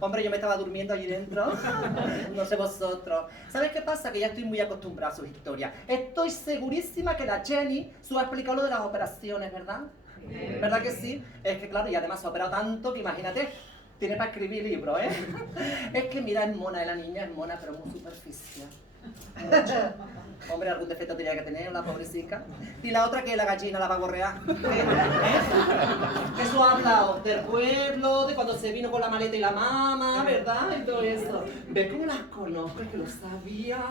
Hombre, yo me estaba durmiendo allí dentro. No sé vosotros. ¿Sabes qué pasa? Que ya estoy muy acostumbrada a sus historias. Estoy segurísima que la Jenny se ha explicado lo de las operaciones, ¿verdad? ¿Verdad que sí? Es que claro, y además se ha operado tanto que imagínate, tiene para escribir libros, ¿eh? Es que mira, es mona, la niña es mona, pero muy superficial. Mucho. Hombre, algún defecto tenía que tener, la pobrecita. Y la otra que la gallina la va a gorrear. Eso ha hablado del pueblo, de cuando se vino con la maleta y la mama, ¿verdad? Y todo eso. ¿Ves cómo las conozco? Es que lo sabía.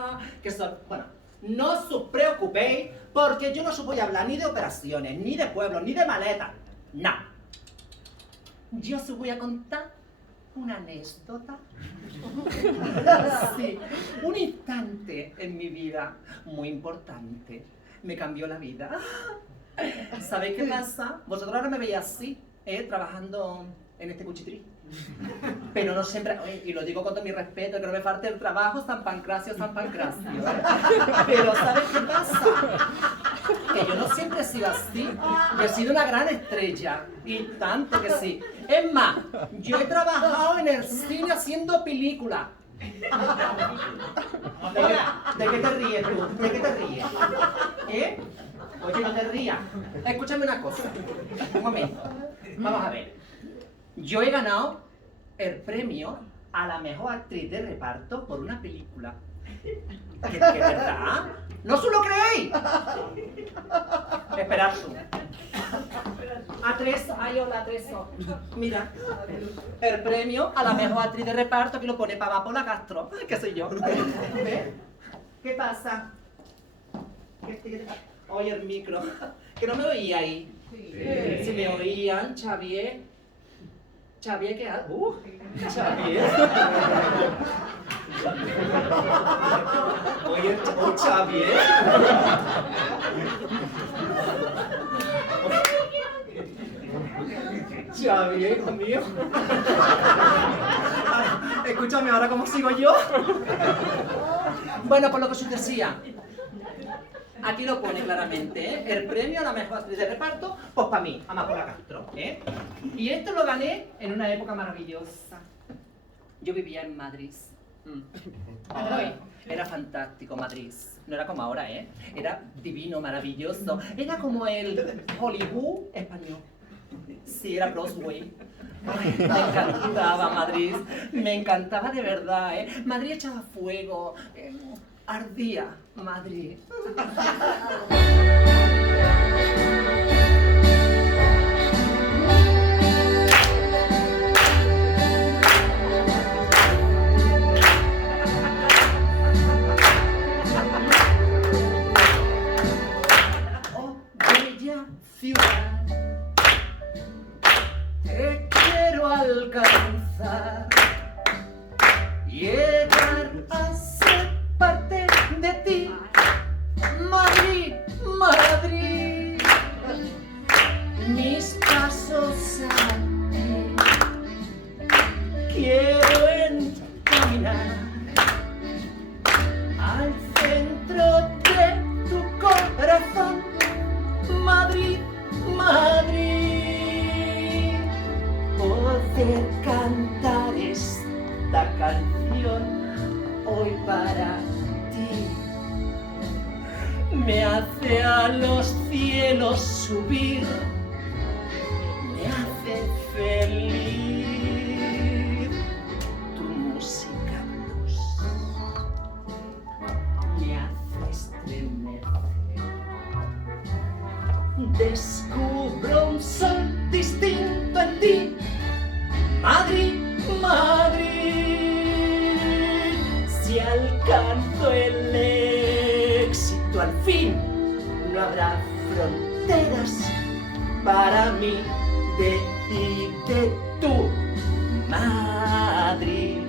Que son... Bueno, no os preocupéis, porque yo no os voy a hablar ni de operaciones, ni de pueblos, ni de maletas. No. Yo os voy a contar una anécdota. Sí, un instante en mi vida muy importante. Me cambió la vida. ¿Sabéis qué pasa? Vosotros ahora me veis así, trabajando en este cuchitrí. Pero no siempre, oye, y lo digo con todo mi respeto, que no me falte el trabajo, San Pancracio, San Pancracio. Pero ¿sabes qué pasa? Que yo no siempre he sido así. Yo he sido una gran estrella. Y tanto que sí. Es más, yo he trabajado en el cine haciendo películas. ¿De qué te ríes tú? ¿De qué te ríes? ¿Eh? Oye, no te rías. Escúchame una cosa. Un momento. Vamos a ver. Yo he ganado el premio a la mejor actriz de reparto por una película. ¿Qué verdad? ¿No os lo creéis? Esperad tú. A3, ay hola A3. Mira, el premio a la mejor actriz de reparto que lo pone para Paula Castro, que soy yo. ¿Ves? ¿Qué pasa? Oye el micro, que no me oíais. Si me oían, Xavier. Xavier, ¿qué haces? Xavier. Oye, Xavier. Xavier, hijo mío. Ay, escúchame, ¿ahora cómo sigo yo? Bueno, por lo que os decía. Aquí lo pone claramente, ¿eh? El premio a la mejor actriz de reparto, pues para mí, a Paula Castro, ¿eh? Y esto lo gané en una época maravillosa. Yo vivía en Madrid. Ay, era fantástico Madrid. No era como ahora, ¿eh? Era divino, maravilloso. Era como el Hollywood español. Sí, era Broadway. Ay, me encantaba Madrid. Me encantaba de verdad, ¿eh? Madrid echaba fuego. Ardía Madrid. Oh, bella ciudad, te quiero alcanzar, llegar a ser parte de ti, Madrid, Madrid. Mis pasos a ti quiero encaminar al centro de tu corazón, Madrid, Madrid. Poder cantar esta canción hoy para ti me hace a los cielos subir, me hace feliz. Tu música blues me hace estremecer. Descubro un sol distinto en ti, Madrid, Madrid. Si alcanzo el éxito al fin, no habrá fronteras para mí. Decide tú. Madrid,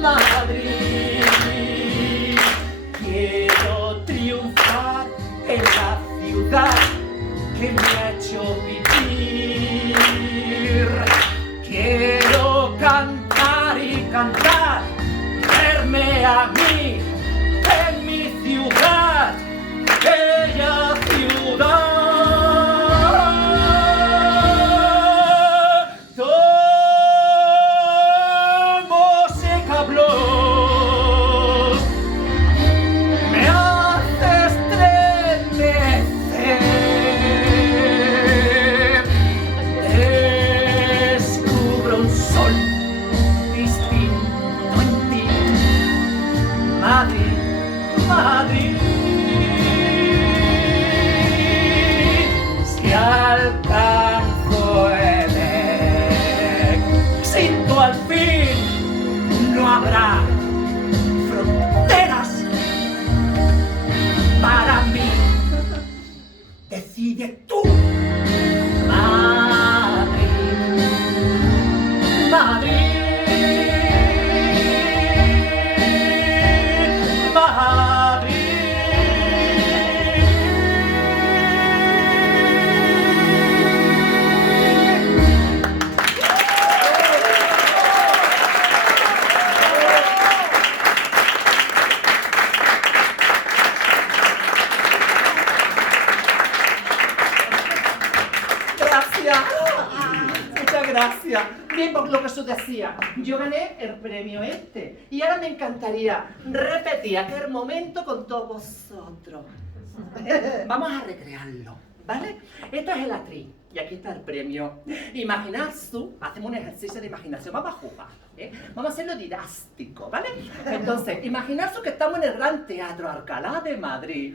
Madrid, quiero triunfar en la ciudad que me ha hecho vivir. Quiero cantar y cantar, verme a mí en mi ciudad, bella ciudad. Madrid, si alcanzo el éxito al fin, no habrá fronteras para mí. Decide tú, Madrid, Madrid. Muchas gracias. Bien, por lo que os decía, yo gané el premio este y ahora me encantaría repetir aquel momento con todos vosotros. Vamos a recrearlo, ¿vale? Esto es el atril y aquí está el premio. Imaginaos, hacemos un ejercicio de imaginación, vamos a jugar, ¿eh? Vamos a hacerlo didáctico, ¿vale? Entonces, imaginaos que estamos en el Gran Teatro Alcalá de Madrid.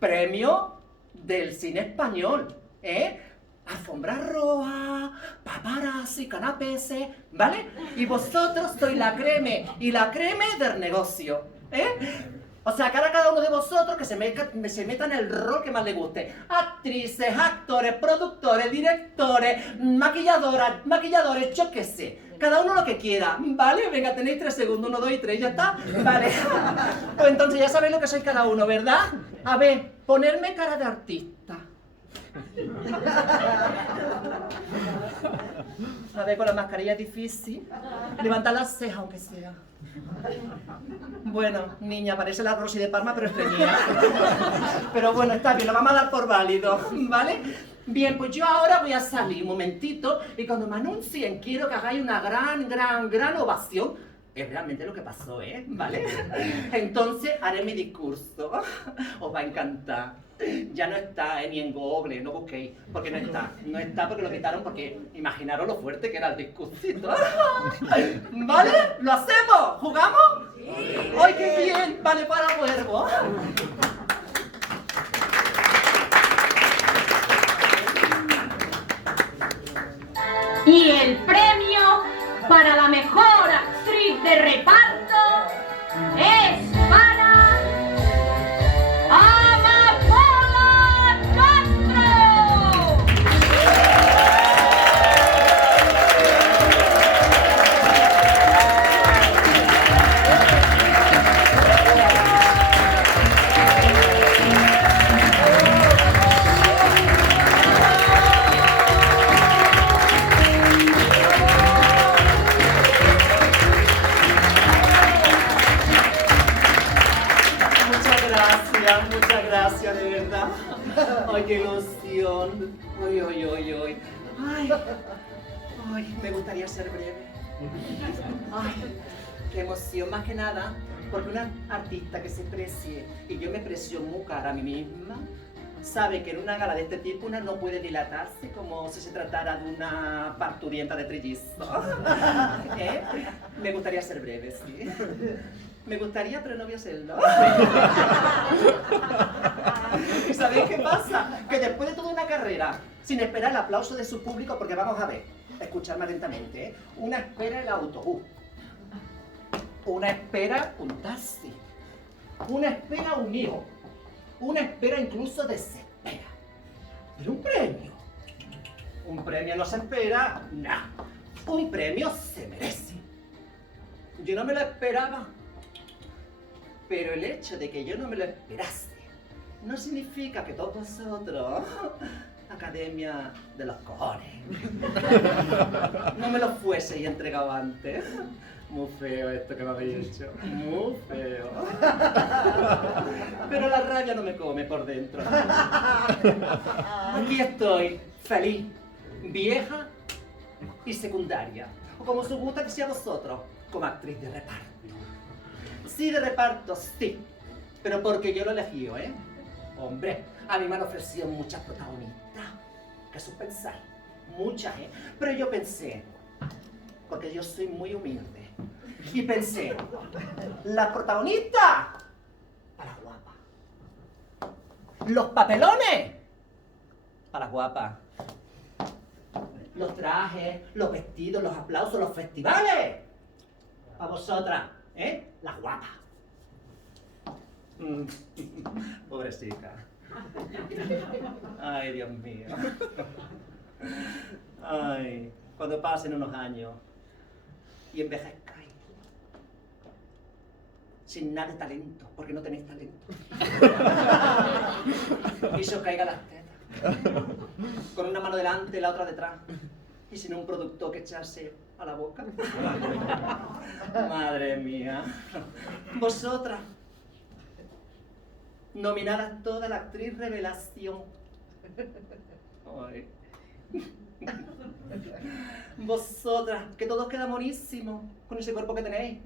Premio del cine español, ¿eh? Alfombra roja, paparazzi, canapés, ¿vale? Y vosotros sois la creme y la creme del negocio, ¿eh? O sea, que ahora cada uno de vosotros que se meta en el rol que más le guste. Actrices, actores, productores, directores, maquilladores, yo qué sé. Cada uno lo que quiera, ¿vale? Venga, tenéis 3 segundos, 1, 2 y 3, ¿ya está? Vale. Pues entonces ya sabéis lo que sois cada uno, ¿verdad? A ver, ponerme cara de artista. A ver, con la mascarilla es difícil. Levanta las cejas, aunque sea. Bueno, niña, parece la Rosy de Parma, pero es preñada. Pero bueno, está bien, lo vamos a dar por válido, ¿vale? Bien, pues yo ahora voy a salir un momentito y cuando me anuncien quiero que hagáis una gran ovación. Es realmente lo que pasó, ¿eh? ¿Vale? Entonces haré mi discurso. Os va a encantar. Ya no está ni en Google, no busquéis, porque no está. No está porque lo quitaron porque imaginaros lo fuerte que era el discursito. ¿Vale? ¿Lo hacemos? ¿Jugamos? Sí. ¡Ay, qué bien! Vale, para vuelvo. Y el premio para la mejor actriz de reparto es para Amapola Castro. Muchas gracias, de verdad. Ay, qué ilusión. Ay, me gustaría ser breve. Ay, qué emoción, más que nada, porque una artista que se precie, y yo me precio muy cara a mí misma, sabe que en una gala de este tipo una no puede dilatarse como si se tratara de una parturienta de trillizos. ¿Eh? Me gustaría ser breve, sí. Me gustaría, pero no voy a hacerlo. ¿Y sabéis qué pasa? Que después de toda una carrera, sin esperar el aplauso de su público, porque vamos a ver, escuchadme atentamente, ¿eh? Una espera el autobús, una espera un taxi, una espera un hijo, una espera incluso desespera. Pero un premio no se espera, no. Un premio se merece. Yo no me lo esperaba, pero el hecho de que yo no me lo esperase no significa que todos vosotros, Academia de los Cojones, no me lo fueseis entregado antes. Muy feo esto que me habéis hecho, muy feo. Pero la rabia no me come por dentro. Aquí estoy, feliz, vieja y secundaria, o como os gusta que sea vosotros, como actriz de reparto. Sí, de reparto, sí, pero porque yo lo he elegido, ¿eh? Hombre, a mí me han ofrecido muchas protagonistas, que suspensáis, muchas, ¿eh? Pero yo pensé, porque yo soy muy humilde, y pensé, la protagonista para las guapas, los papelones para las guapas, los trajes, los vestidos, los aplausos, los festivales para vosotras, ¿eh? Las guapas. Pobrecita. Ay, Dios mío. Ay, cuando pasen unos años y envejezcáis sin nada de talento, porque no tenéis talento, y se os caigan las tetas, con una mano delante y la otra detrás, y sin un producto que echarse a la boca. Madre mía. Vosotras, nominadas toda la actriz revelación. Ay. Vosotras, que todos queda monísimo con ese cuerpo que tenéis,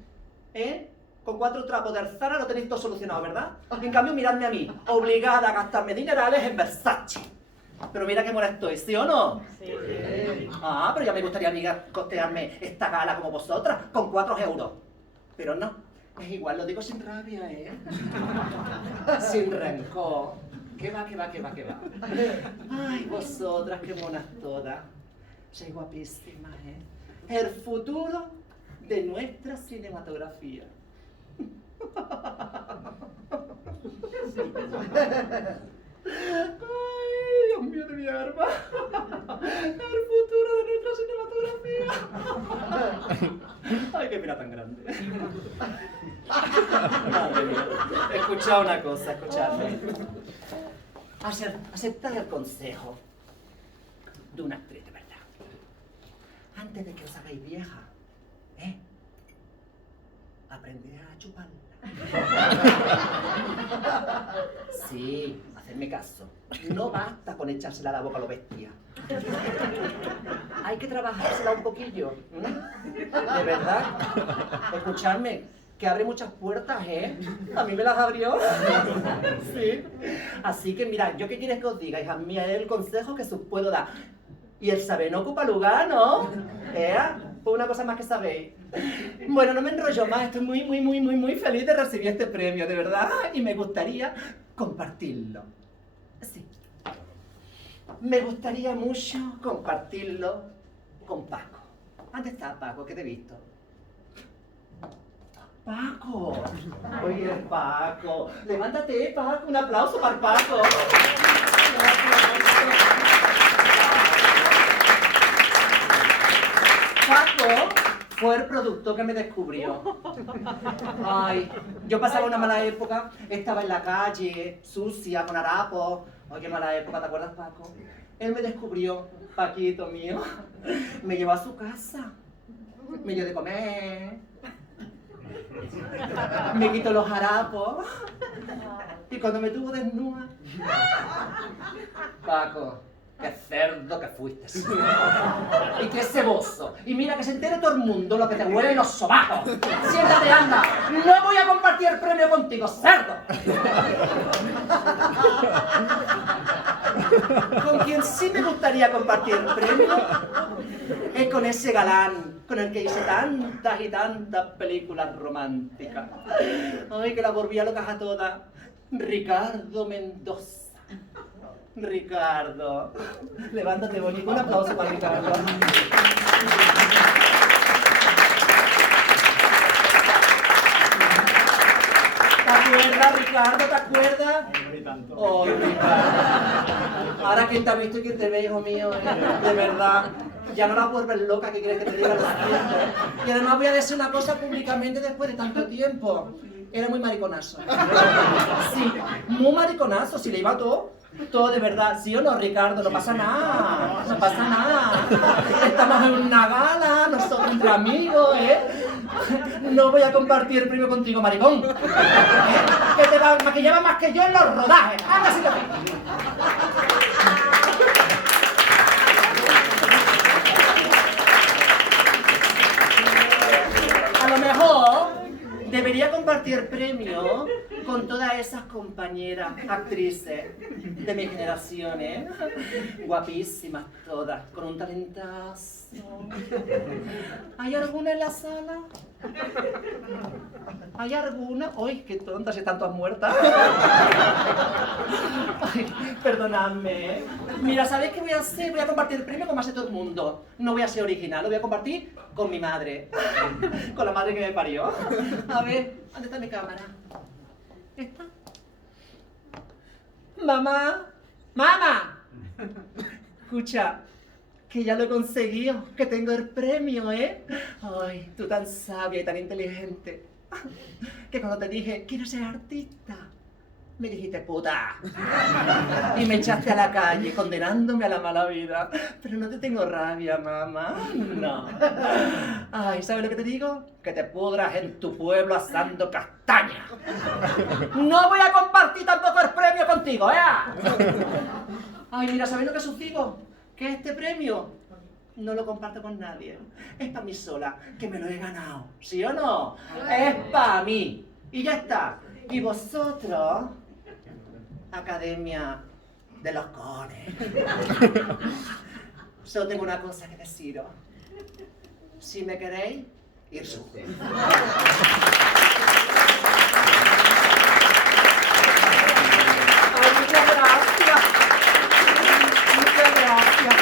¿eh? Con 4 trapos de Arzara lo tenéis todo solucionado, ¿verdad? En cambio, miradme a mí, obligada a gastarme dinerales en Versace. Pero mira qué mora estoy, ¿sí o no? Sí. Ah, pero ya me gustaría a mí costearme esta gala como vosotras, con 4 euros. Pero no, es igual, lo digo sin rabia, ¿eh? Sin rencor. ¿Qué va? Ay, vosotras, qué monas todas. Sois guapísimas, ¿eh? El futuro de nuestra cinematografía. Ay, Dios mío de mi arma. El futuro de nuestra cinematografía. Ay, qué pena tan grande. Madre mía. Escuchad una cosa, escuchadme. Aceptad el consejo de una actriz de verdad. Antes de que os hagáis vieja, ¿eh? Aprended a chuparla. Sí, hacedme caso. No basta con echársela a la boca a lo bestia. Hay que trabajársela un poquillo. De verdad. Escuchadme, que abre muchas puertas, ¿eh? A mí me las abrió. Sí. Así que, mirad, ¿yo qué quieres que os diga? Hija mía, es el consejo que os puedo dar. Y el saber no ocupa lugar, ¿no? Pues una cosa más que sabéis. Bueno, no me enrollo más, estoy muy feliz de recibir este premio, de verdad, y me gustaría compartirlo. Sí. Me gustaría mucho compartirlo con Paco. ¿Dónde está Paco? ¿Qué te he visto? ¡Paco! Oye, Paco. Levántate, Paco. Un aplauso para Paco. Paco fue el productor que me descubrió. Ay, yo pasaba una mala época, estaba en la calle, sucia, con harapos. Ay, qué mala época, ¿te acuerdas, Paco? Él me descubrió, Paquito mío. Me llevó a su casa, me dio de comer, me quitó los harapos. Y cuando me tuvo desnuda, Paco, qué cerdo que fuiste. Y qué ceboso. Y mira que se entere todo el mundo lo que te huele en los sobacos. Siéntate, anda. No voy a compartir el premio contigo, cerdo. Con quien sí me gustaría compartir el premio es con ese galán con el que hice tantas y tantas películas románticas. Ay, que la volvía locas a todas. Ricardo Mendoza. Ricardo. Levántate, bonito. Un aplauso para Ricardo. ¿Te acuerdas, Ricardo? ¿Te acuerdas? No tanto. Oh, Ricardo. Ahora quién te ha visto y quién te ve, hijo mío, de verdad. Ya no la puedo ver loca, ¿qué quieres que te diga? Lo siento. Y además voy a decir una cosa públicamente después de tanto tiempo. Era muy mariconazo. Sí, muy mariconazo, si le iba todo de verdad. ¿Sí o no, Ricardo? No pasa nada, no pasa nada. Estamos en una gala, nosotros entre amigos, ¿eh? No voy a compartir el premio contigo, maricón. Que te maquillaba más que yo en los rodajes. ¡Anda, sí, a lo mejor debería compartir premio con todas esas compañeras actrices de mi generación, ¿eh? Guapísimas todas, con un talentazo. ¿Hay alguna en la sala? ¿Hay alguna? ¡Ay, qué tontas, están todas muertas! Ay, perdonadme, ¿eh? Mira, ¿sabéis qué voy a hacer? Voy a compartir el premio con más de todo el mundo. No voy a ser original, lo voy a compartir con mi madre. Con la madre que me parió. A ver, ¿dónde está mi cámara? ¿Esta? ¡Mamá! ¡Mamá! Escucha, que ya lo he conseguido, que tengo el premio, ¿eh? Ay, tú tan sabia y tan inteligente, que cuando te dije, quiero ser artista, me dijiste, puta. Y me echaste a la calle, condenándome a la mala vida. Pero no te tengo rabia, mamá, no. Ay, ¿sabes lo que te digo? Que te pudras en tu pueblo asando castaña. No voy a compartir tampoco el premio contigo, ¿eh? Ay, mira, ¿sabes lo que sucedió? Que este premio no lo comparto con nadie. Es para mí sola, que me lo he ganado. ¿Sí o no? Es para mí. Y ya está. Y vosotros, Academia de los Cones, solo tengo una cosa que deciros. Si me queréis, ir su. Ay, muchas gracias. Muchas gracias.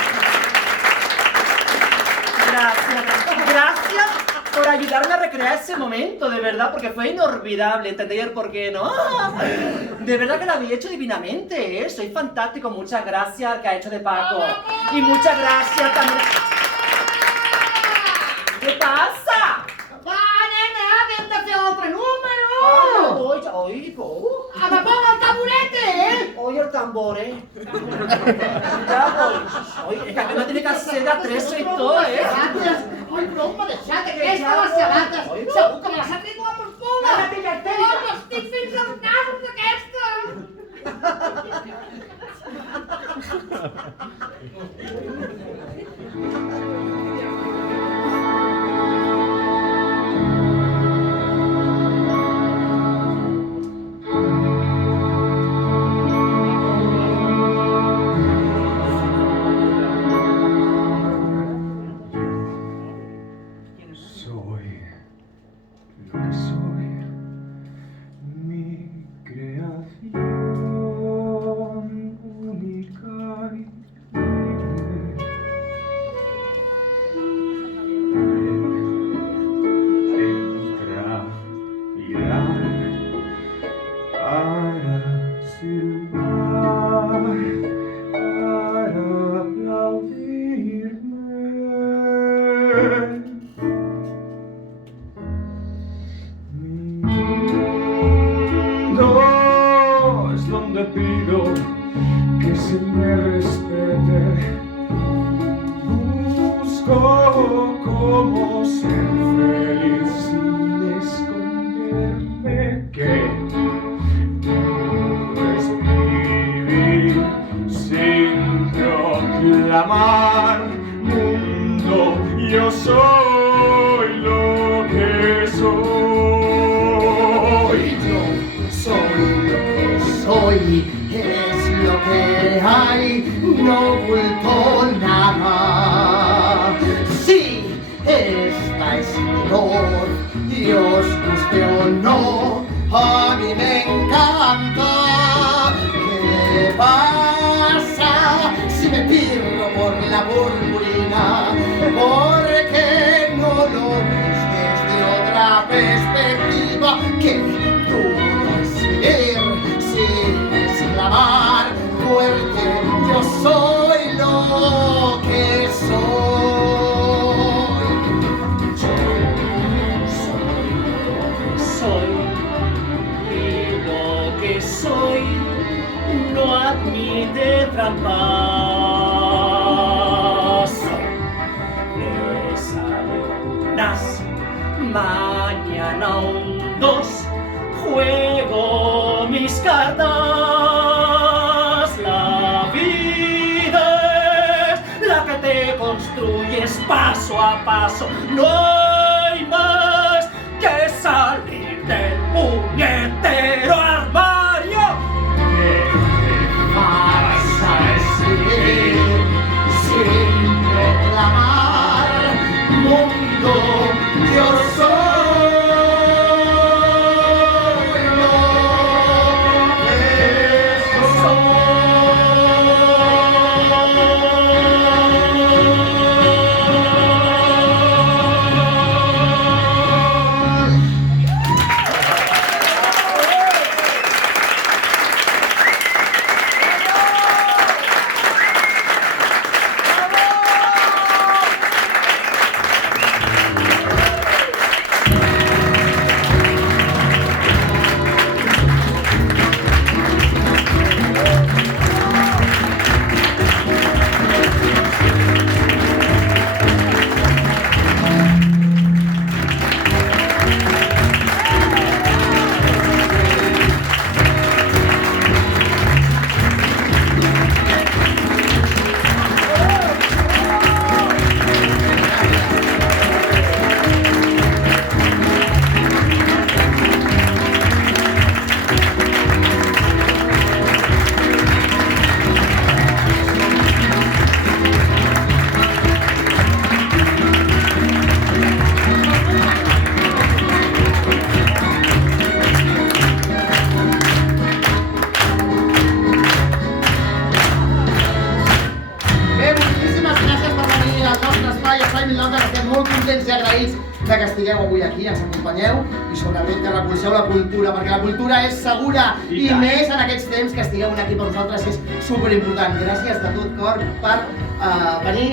Gracias por ayudarme a recrear ese momento, de verdad, porque fue inolvidable. ¿Entendéis el por qué, no? De verdad que lo había hecho divinamente, ¿eh? Soy fantástico. Muchas gracias al que ha hecho de Paco. Y muchas gracias también. ¿Qué pasa? ¡Otro número! ¡Ay, ¡A me pongo el taburete! Oye, el tambor, ¿eh? Ya voy. Oye, es que aquí no tiene que hacer de atrezo y todo, ¿eh? ¡Ay, broma, deixate aquesta, les sabates! Segur que me les ha tret la persona! Cállate, ja estem! Oh, m'estic fins als nassos d'aquesta! paso a paso. No hay más que salir del puñetero armario. ¿Qué vas a decir? Sin reclamar, mundo, yo soy lo que molt contents i agraïts que estigueu avui aquí, ens acompanyeu i sobretot que recolzeu la cultura, perquè la cultura és segura i més en aquests temps que estigueu aquí per nosaltres és superimportant. Gràcies de tot cor per venir.